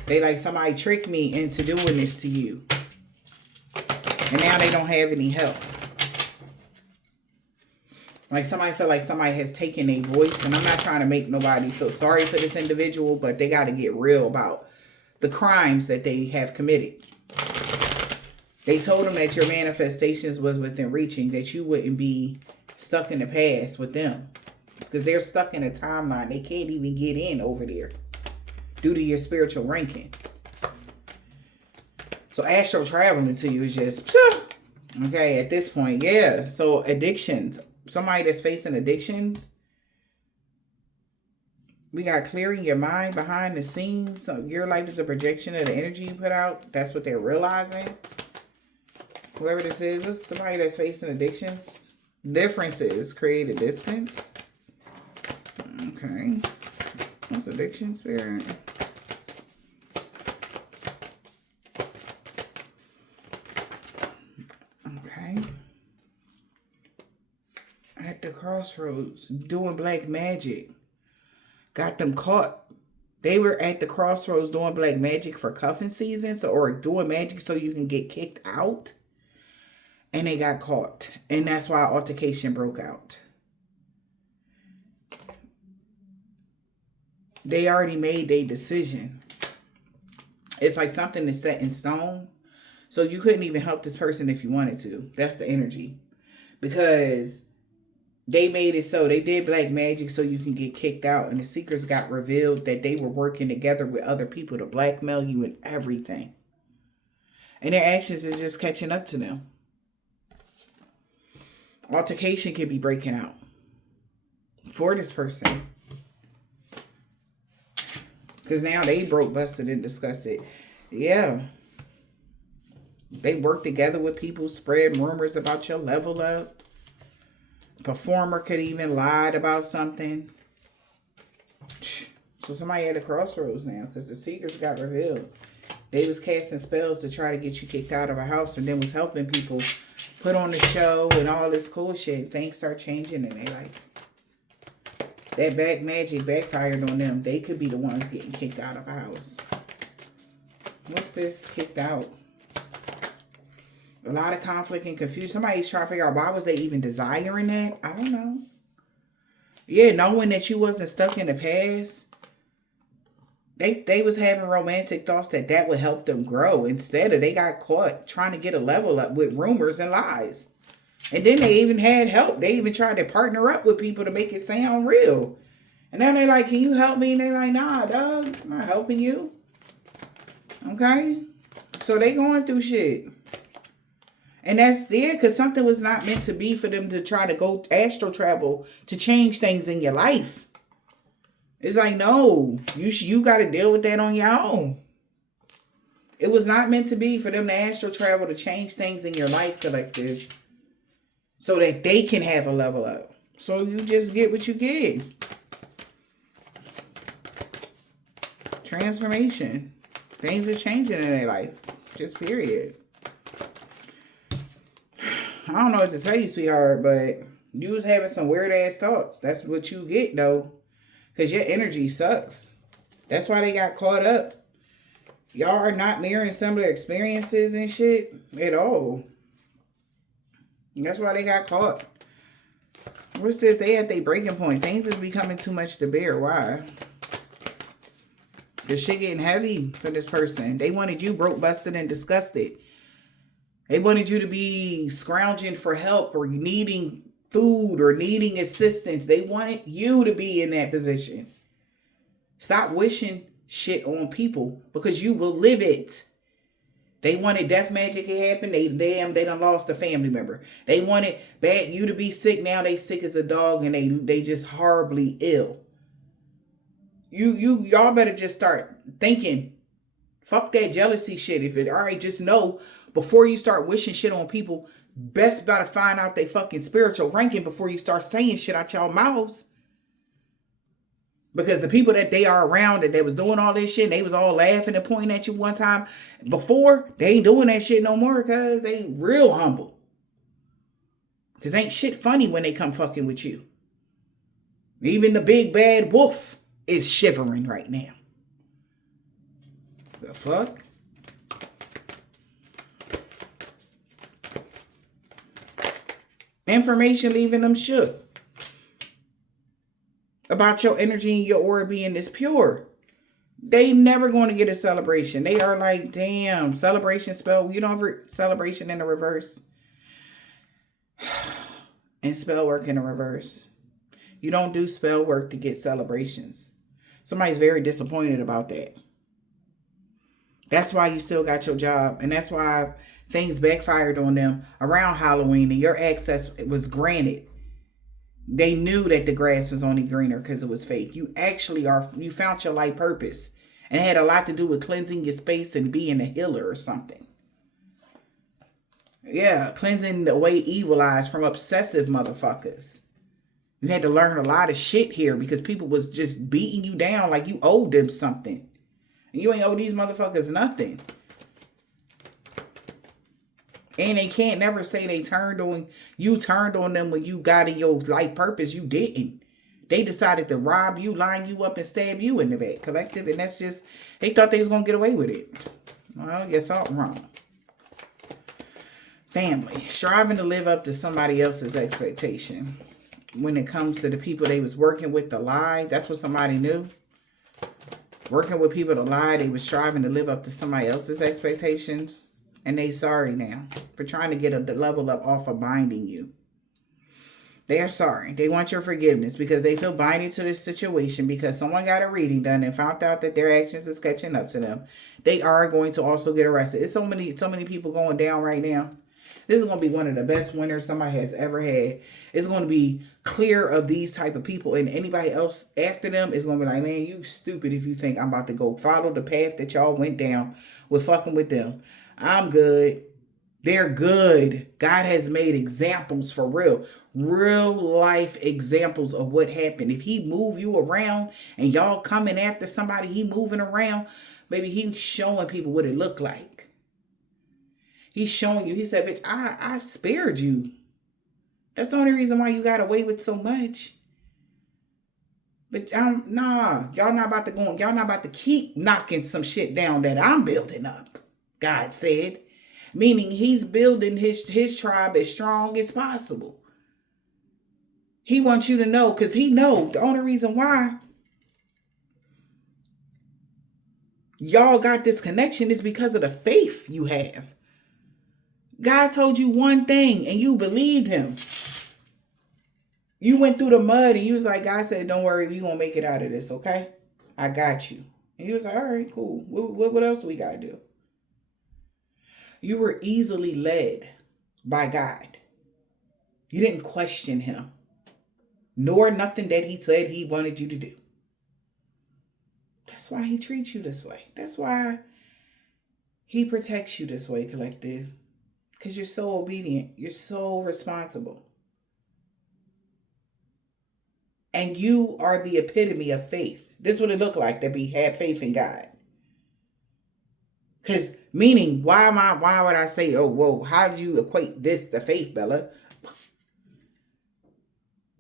They like, somebody tricked me into doing this to you. And now they don't have any help. Like somebody feel like somebody has taken a voice. And I'm not trying to make nobody feel sorry for this individual. But they got to get real about the crimes that they have committed. They told them that your manifestations was within reaching. That you wouldn't be stuck in the past with them. Because they're stuck in a timeline. They can't even get in over there. Due to your spiritual ranking. So astral traveling to you is just... Okay, at this point, yeah. So addictions. Somebody that's facing addictions. We got clearing your mind behind the scenes. So your life is a projection of the energy you put out. That's what they're realizing. Whoever this is somebody that's facing addictions. Differences create a distance. Okay. What's addiction spirit? Okay. At the crossroads, doing black magic. Got them caught. They were at the crossroads doing black magic for cuffing season. Or doing magic so you can get kicked out. And they got caught. And that's why altercation broke out. They already made their decision. It's like something is set in stone. So you couldn't even help this person if you wanted to. That's the energy. Because they made it so. They did black magic so you can get kicked out. And the secrets got revealed that they were working together with other people to blackmail you and everything. And their actions is just catching up to them. Altercation could be breaking out. For this person. Because now they broke, busted, and disgusted. Yeah. They work together with people, spread rumors about your level up. Performer could even lied about something. So somebody at a crossroads now because the secrets got revealed. They was casting spells to try to get you kicked out of a house and then was helping people put on the show and all this cool shit. Things start changing and they like... That black magic backfired on them. They could be the ones getting kicked out of a house. What's this kicked out? A lot of conflict and confusion. Somebody's trying to figure out why was they even desiring that? I don't know. Yeah, knowing that you wasn't stuck in the past. They was having romantic thoughts that would help them grow. Instead of they got caught trying to get a level up with rumors and lies. And then they even had help. They even tried to partner up with people to make it sound real. And now they're like, can you help me? And they're like, nah, dog, I'm not helping you. Okay? So they going through shit. And that's there because something was not meant to be for them to try to go astral travel to change things in your life. It's like, no, you got to deal with that on your own. It was not meant to be for them to astral travel to change things in your life, collective, so that they can have a level up. So you just get what you get. Transformation. Things are changing in their life. Just period. I don't know what to tell you, sweetheart, but you was having some weird ass thoughts. That's what you get, though. Because your energy sucks. That's why they got caught up. Y'all are not mirroring similar experiences and shit at all. That's why they got caught. What's this? They at their breaking point. Things is becoming too much to bear. Why? The shit getting heavy for this person. They wanted you broke, busted, and disgusted. They wanted you to be scrounging for help or needing food or needing assistance. They wanted you to be in that position. Stop wishing shit on people because you will live it. They wanted death magic to happen. They done lost a family member. They wanted you to be sick. Now they sick as a dog and they just horribly ill. Y'all better just start thinking. Fuck that jealousy shit. Alright, just know before you start wishing shit on people, best about to find out they fucking spiritual ranking before you start saying shit out y'all mouths. Because the people that they are around that they was doing all this shit and they was all laughing and pointing at you one time before, they ain't doing that shit no more because they real humble. Because ain't shit funny when they come fucking with you. Even the big bad wolf is shivering right now. The fuck? Information leaving them shook about your energy and your aura being this pure. They never going to get a celebration. They are like, damn, celebration spell. You don't ever celebration in the reverse. And spell work in the reverse. You don't do spell work to get celebrations. Somebody's very disappointed about that. That's why you still got your job. And that's why things backfired on them around Halloween and your access was granted. They knew that the grass was only greener because it was fake. You found your life purpose. And it had a lot to do with cleansing your space and being a healer or something. Yeah, cleansing away evil eyes from obsessive motherfuckers. You had to learn a lot of shit here because people was just beating you down like you owed them something. And you ain't owe these motherfuckers nothing. And they can't never say you turned on them when you got in your life purpose. You didn't. They decided to rob you, line you up, and stab you in the back, collective. And that's just, they thought they was going to get away with it. Well, you thought wrong. Family. Striving to live up to somebody else's expectation. When it comes to the people they was working with to lie, that's what somebody knew. Working with people to lie, they was striving to live up to somebody else's expectations. And they sorry now for trying to get a level up off of binding you. They are sorry. They want your forgiveness because they feel binded to this situation because someone got a reading done and found out that their actions is catching up to them. They are going to also get arrested. It's so many people going down right now. This is going to be one of the best winters somebody has ever had. It's going to be clear of these type of people, and anybody else after them is going to be like, man, you stupid if you think I'm about to go follow the path that y'all went down with fucking with them. I'm good. They're good. God has made examples for real life examples of what happened. If he move you around and y'all coming after somebody he moving around, maybe he's showing people what it looked like. He's showing you. He said, bitch, I spared you. That's the only reason why you got away with so much. But nah, y'all not about to keep knocking some shit down that I'm building up. God said, meaning he's building his tribe as strong as possible. He wants you to know, because he know the only reason why y'all got this connection is because of the faith you have. God told you one thing and you believed him. You went through the mud and you was like, God said, don't worry, we gonna make it out of this, okay? I got you. And he was like, all right, cool. What else we gotta do? You were easily led by God. You didn't question him, nor nothing that he said he wanted you to do. That's why he treats you this way. That's why he protects you this way, collective. Because you're so obedient. You're so responsible. And you are the epitome of faith. This is what it looked like that we had faith in God. Because meaning, why would I say, oh, whoa, how do you equate this to faith, Bella?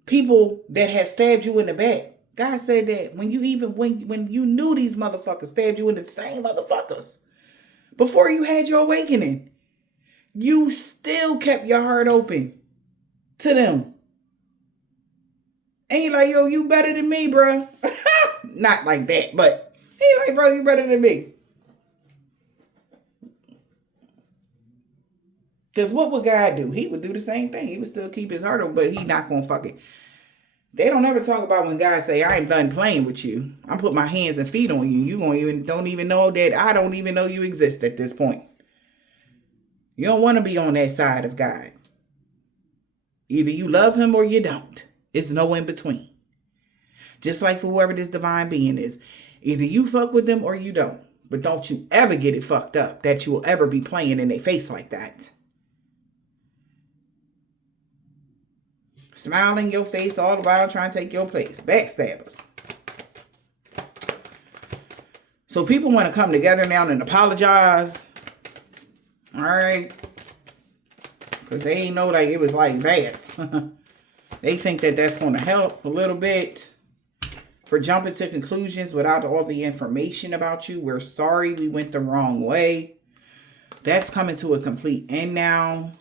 People that have stabbed you in the back. God said that when you knew these motherfuckers stabbed you in the same motherfuckers before you had your awakening, you still kept your heart open to them. And you're like, yo, you better than me, bro. Not like that, but he like, bro, you better than me. Because what would God do? He would do the same thing. He would still keep his heart open, but he not going to fuck it. They don't ever talk about when God say, I ain't done playing with you. I'm putting my hands and feet on you. You don't even know that I don't even know you exist at this point. You don't want to be on that side of God. Either you love him or you don't. It's no in between. Just like for whoever this divine being is. Either you fuck with them or you don't. But don't you ever get it fucked up that you will ever be playing in their face like that. Smile in your face all the while trying to take your place. Backstabbers. So people want to come together now and apologize. All right. Because they ain't know like it was like that. They think that that's going to help a little bit. For jumping to conclusions without all the information about you. We're sorry we went the wrong way. That's coming to a complete end now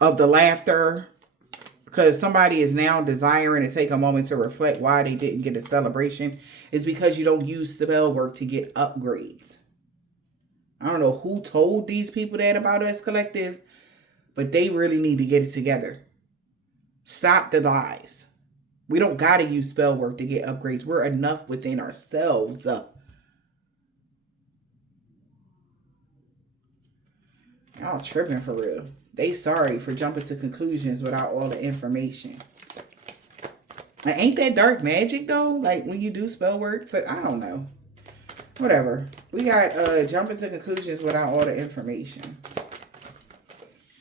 of the laughter. Because somebody is now desiring to take a moment to reflect why they didn't get a celebration. It's because you don't use spell work to get upgrades. I don't know who told these people that about us, collective. But they really need to get it together. Stop the lies. We don't got to use spell work to get upgrades. We're enough within ourselves. Y'all tripping for real. They sorry for jumping to conclusions without all the information. Like, ain't that dark magic though? Like when you do spell work for, I don't know. Whatever. We got jumping to conclusions without all the information.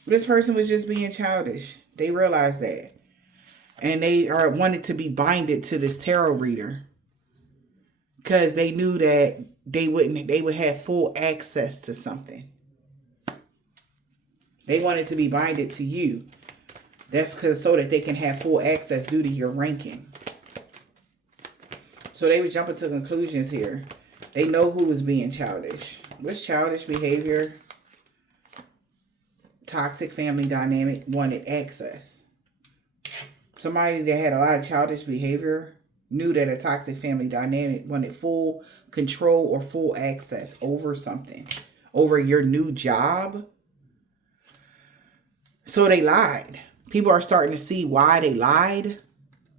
This person was just being childish. They realized that. And they wanted to be binded to this tarot reader. Because they knew that they would have full access to something. They wanted to be binded to you. That's so that they can have full access due to your ranking. So they were jumping to conclusions here. They know who was being childish. What's childish behavior? Toxic family dynamic, wanted access. Somebody that had a lot of childish behavior knew that a toxic family dynamic wanted full control or full access over something. Over your new job. So they lied. People are starting to see why they lied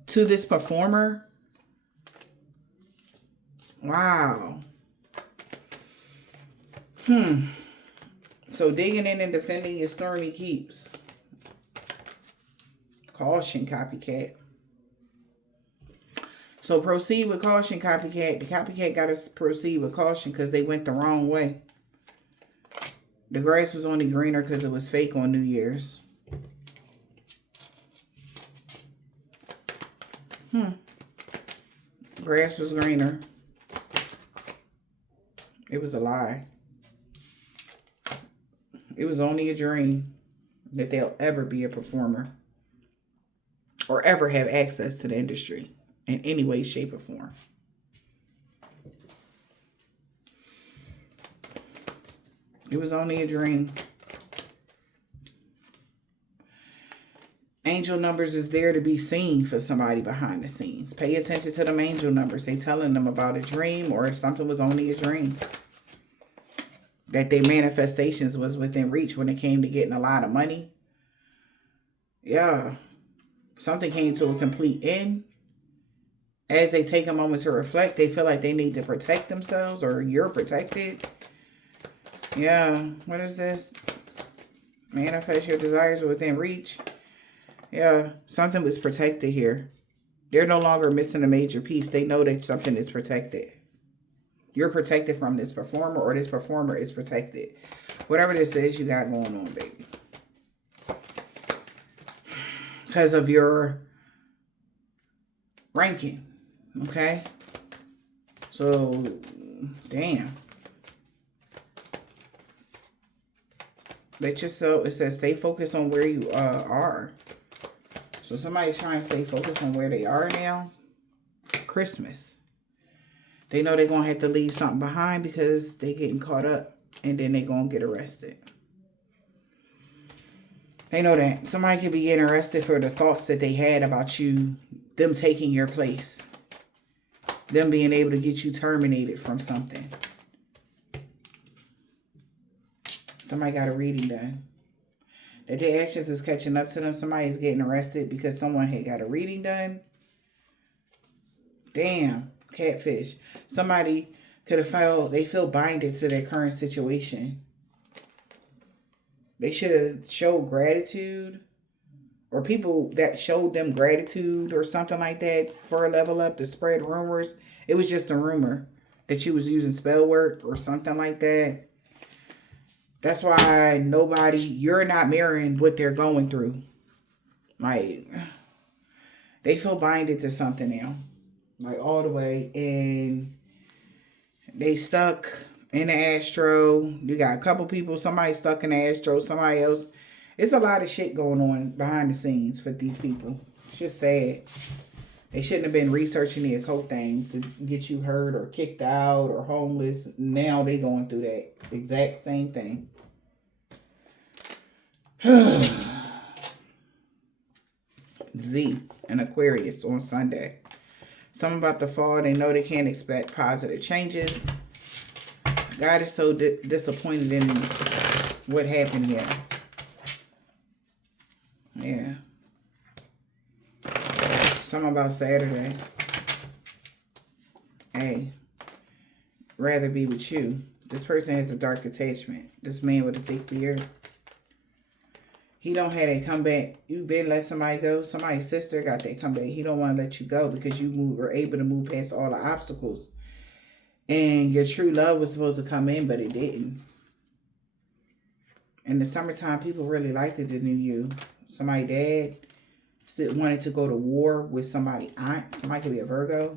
to this performer. Wow. So digging in and defending your stormy keeps. Caution, copycat. So proceed with caution, copycat. The copycat got to proceed with caution because they went the wrong way. The grass was only greener because it was fake on New Year's. Grass was greener. It was a lie. It was only a dream that they'll ever be a performer or ever have access to the industry in any way, shape, or form. It was only a dream. Angel numbers is there to be seen for somebody behind the scenes. Pay attention to them angel numbers. They telling them about a dream or if something was only a dream. That their manifestations was within reach when it came to getting a lot of money. Yeah. Something came to a complete end. As they take a moment to reflect, they feel like they need to protect themselves or you're protected. Yeah. What is this? Manifest your desires within reach. Yeah, something was protected here. They're no longer missing a major piece. They know that something is protected. You're protected from this performer, or this performer is protected. Whatever this is you got going on, baby. Because of your ranking. Okay? So, damn. Let yourself, it says stay focused on where you are. So somebody's trying to stay focused on where they are now. Christmas. They know they're going to have to leave something behind because they're getting caught up. And then they're going to get arrested. They know that. Somebody could be getting arrested for the thoughts that they had about you. Them taking your place. Them being able to get you terminated from something. Somebody got a reading done. That their actions is catching up to them. Somebody's getting arrested because someone had got a reading done. Damn. Catfish. Somebody could have felt, they feel binded to their current situation. They should have showed gratitude. Or people that showed them gratitude or something like that for a level up to spread rumors. It was just a rumor that you was using spell work or something like that. That's why you're not mirroring what they're going through. Like, they feel binded to something now. Like, all the way. And they stuck in the astro. You got a couple people. Somebody stuck in the astro. Somebody else. It's a lot of shit going on behind the scenes for these people. It's just sad. They shouldn't have been researching the occult things to get you hurt or kicked out or homeless. Now they going through that exact same thing. Z, an Aquarius on Sunday. Something about the fall. They know they can't expect positive changes. God is so disappointed in what happened here. Yeah. Something about Saturday. Hey, rather be with you. This person has a dark attachment. This man with a thick beard. He don't have that comeback. You've been let somebody go. Somebody's sister got that comeback. He don't want to let you go because you were able to move past all the obstacles. And your true love was supposed to come in, but it didn't. In the summertime, people really liked the new you. Somebody's dad still wanted to go to war with somebody's aunt. Somebody could be a Virgo.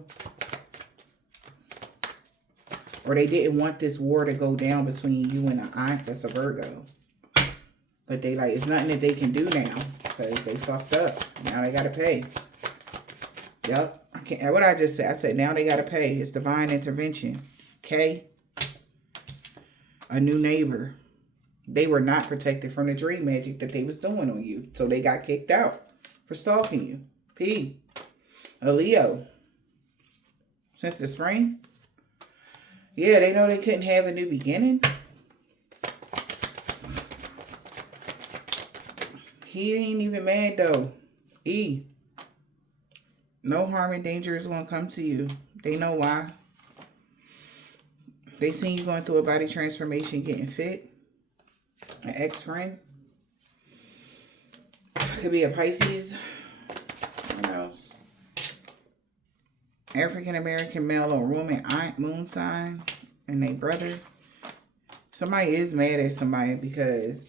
Or they didn't want this war to go down between you and an aunt that's a Virgo. But they like, it's nothing that they can do now. Because they fucked up. Now they got to pay. Yep. I can't, what I just said? I said now they got to pay. It's divine intervention. Okay? A new neighbor. They were not protected from the dream magic that they was doing on you. So they got kicked out for stalking you. P. A Leo. Since the spring. Yeah, they know they couldn't have a new beginning. He ain't even mad though. E. No harm and danger is going to come to you. They know why. They seen you going through a body transformation, getting fit. An ex-friend. Could be a Pisces. What else? African-American male or woman, aunt, moon sign, and their brother. Somebody is mad at somebody because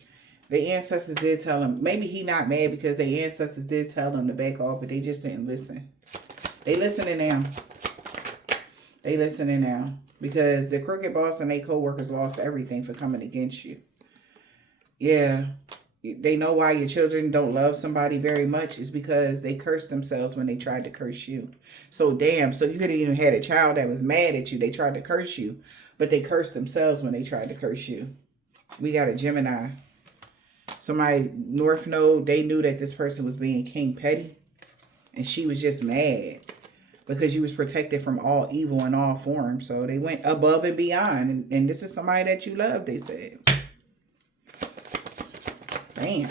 the ancestors did tell him. Maybe he not mad because the ancestors did tell him to back off, but they just didn't listen. They listening now. They listening now. Because the crooked boss and their co-workers lost everything for coming against you. Yeah. They know why your children don't love somebody very much is because they cursed themselves when they tried to curse you. So damn. So you could have even had a child that was mad at you. They tried to curse you. But they cursed themselves when they tried to curse you. We got a Gemini. Somebody, North Node, they knew that this person was being King Petty. And she was just mad. Because you was protected from all evil in all forms. So they went above and beyond. And this is somebody that you love, they said. Damn.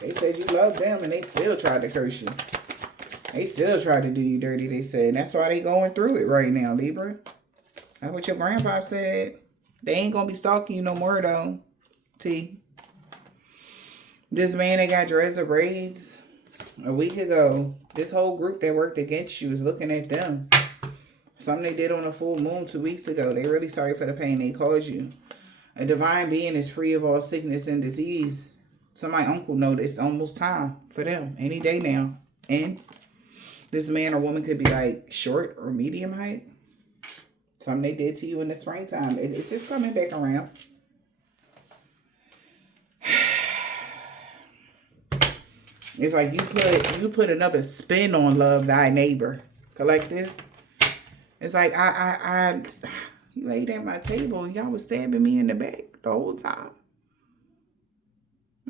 They said you loved them and they still tried to curse you. They still tried to do you dirty, they said. And that's why they going through it right now, Libra. That's what your grandpa said. They ain't going to be stalking you no more, though. T. This man that got dreads or braids a week ago, this whole group that worked against you is looking at them. Something they did on a full moon 2 weeks ago. They really sorry for the pain they caused you. A divine being is free of all sickness and disease. So my uncle knows it's almost time for them. Any day now. And this man or woman could be like short or medium height. Something they did to you in the springtime. It's just coming back around. It's like you put another spin on love thy neighbor. Collective. It's like you ate at my table and y'all was stabbing me in the back the whole time.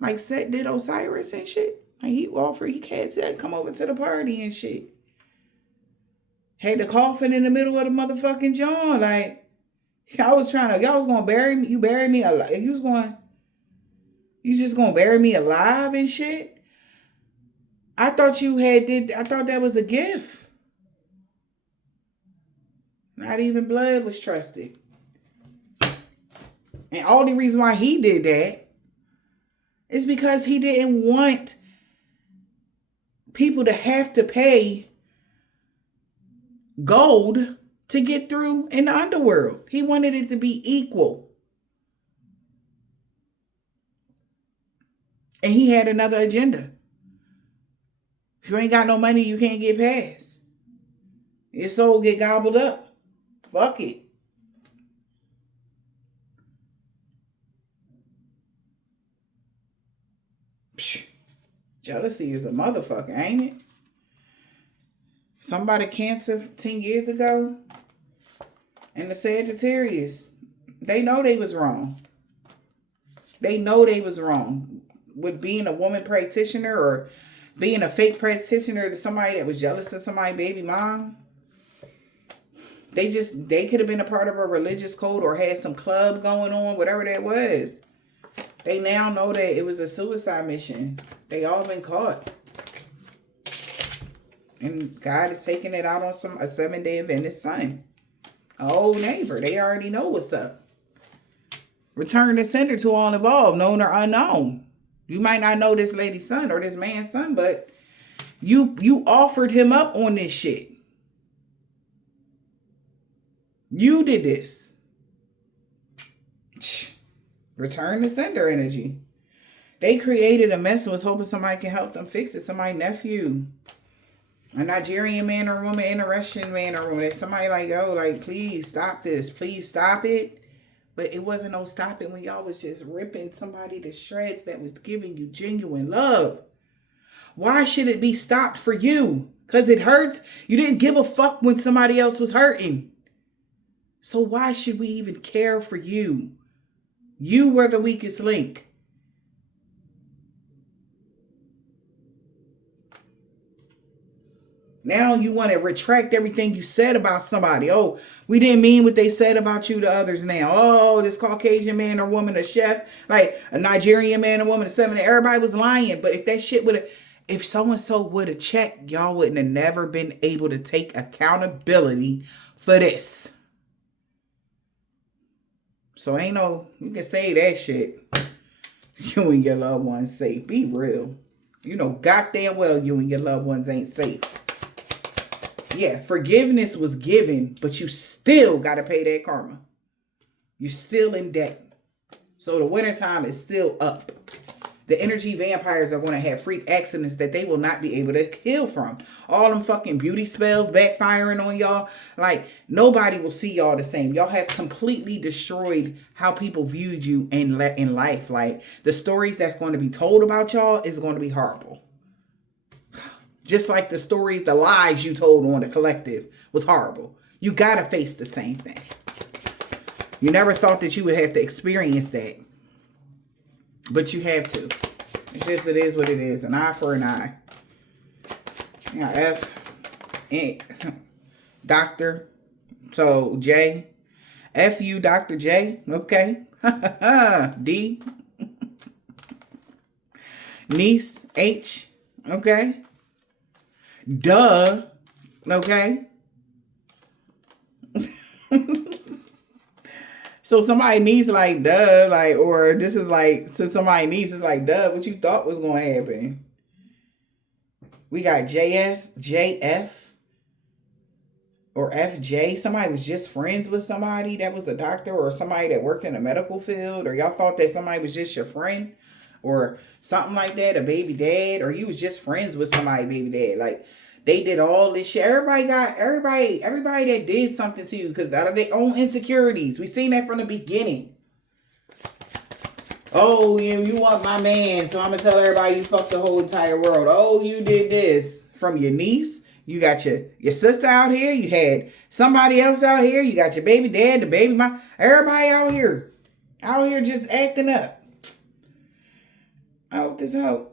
Like Seth did Osiris and shit. Like he had Seth come over to the party and shit. Had the coffin in the middle of the motherfucking John. Like, y'all was gonna bury me. You buried me alive. You just gonna bury me alive and shit? I thought that was a gift. Not even blood was trusted. And all the reason why he did that is because he didn't want people to have to pay gold to get through in the underworld. He wanted it to be equal. And he had another agenda. If you ain't got no money, you can't get past. Your soul get gobbled up. Fuck it. Psh, jealousy is a motherfucker, ain't it? Somebody Cancer 10 years ago, and the Sagittarius, they know they was wrong. They know they was wrong with being a woman practitioner or being a fake practitioner to somebody that was jealous of somebody's baby mom. They could have been a part of a religious code or had some club going on, whatever that was. They now know that it was a suicide mission. They all been caught. And God is taking it out on a 7-day Adventist son. An old neighbor. They already know what's up. Return the sender to all involved, known or unknown. You might not know this lady's son or this man's son, but you offered him up on this shit. You did this. Return the sender energy. They created a mess and was hoping somebody can help them fix it. Somebody's nephew. A Nigerian man or woman, an Russian man or woman. Somebody like, yo, like, please stop this. Please stop it. But it wasn't no stopping when y'all was just ripping somebody to shreds that was giving you genuine love. Why should it be stopped for you? Because it hurts? You didn't give a fuck when somebody else was hurting. So why should we even care for you? You were the weakest link. Now you want to retract everything you said about somebody. Oh, we didn't mean what they said about you to others now. Oh, this Caucasian man or woman, a chef, like a Nigerian man or woman, a 7. Everybody was lying. But if that shit would have, if so-and-so would have checked, y'all wouldn't have never been able to take accountability for this. So ain't no, you can say that shit. You and your loved ones safe. Be real. You know goddamn well you and your loved ones ain't safe. Yeah, forgiveness was given, but you still got to pay that karma. You're still in debt. So the wintertime is still up. The energy vampires are going to have freak accidents that they will not be able to heal from. All them fucking beauty spells backfiring on y'all. Like, nobody will see y'all the same. Y'all have completely destroyed how people viewed you in life. Like, the stories that's going to be told about y'all is going to be horrible. Just like the stories, the lies you told on the collective was horrible. You got to face the same thing. You never thought that you would have to experience that. But you have to. It's just, it is what it is. An eye for an eye. Yeah, F. Dr. So, J. F you, Dr. J. Okay. D. Niece. H. Okay. Duh. Okay. So somebody needs like, duh, like, or this is like, so somebody needs is like, duh, what you thought was going to happen. We got JS, JF, or FJ. Somebody was just friends with somebody that was a doctor or somebody that worked in the medical field, or y'all thought that somebody was just your friend or something like that, a baby dad, or you was just friends with somebody, baby dad. Like, they did all this shit. Everybody that did something to you because out of their own insecurities. We seen that from the beginning. Oh, you want my man, so I'm gonna tell everybody you fucked the whole entire world. Oh, you did this. From your niece, you got your sister out here, you had somebody else out here, you got your baby dad, the baby mom, everybody out here just acting up. I hope this helps.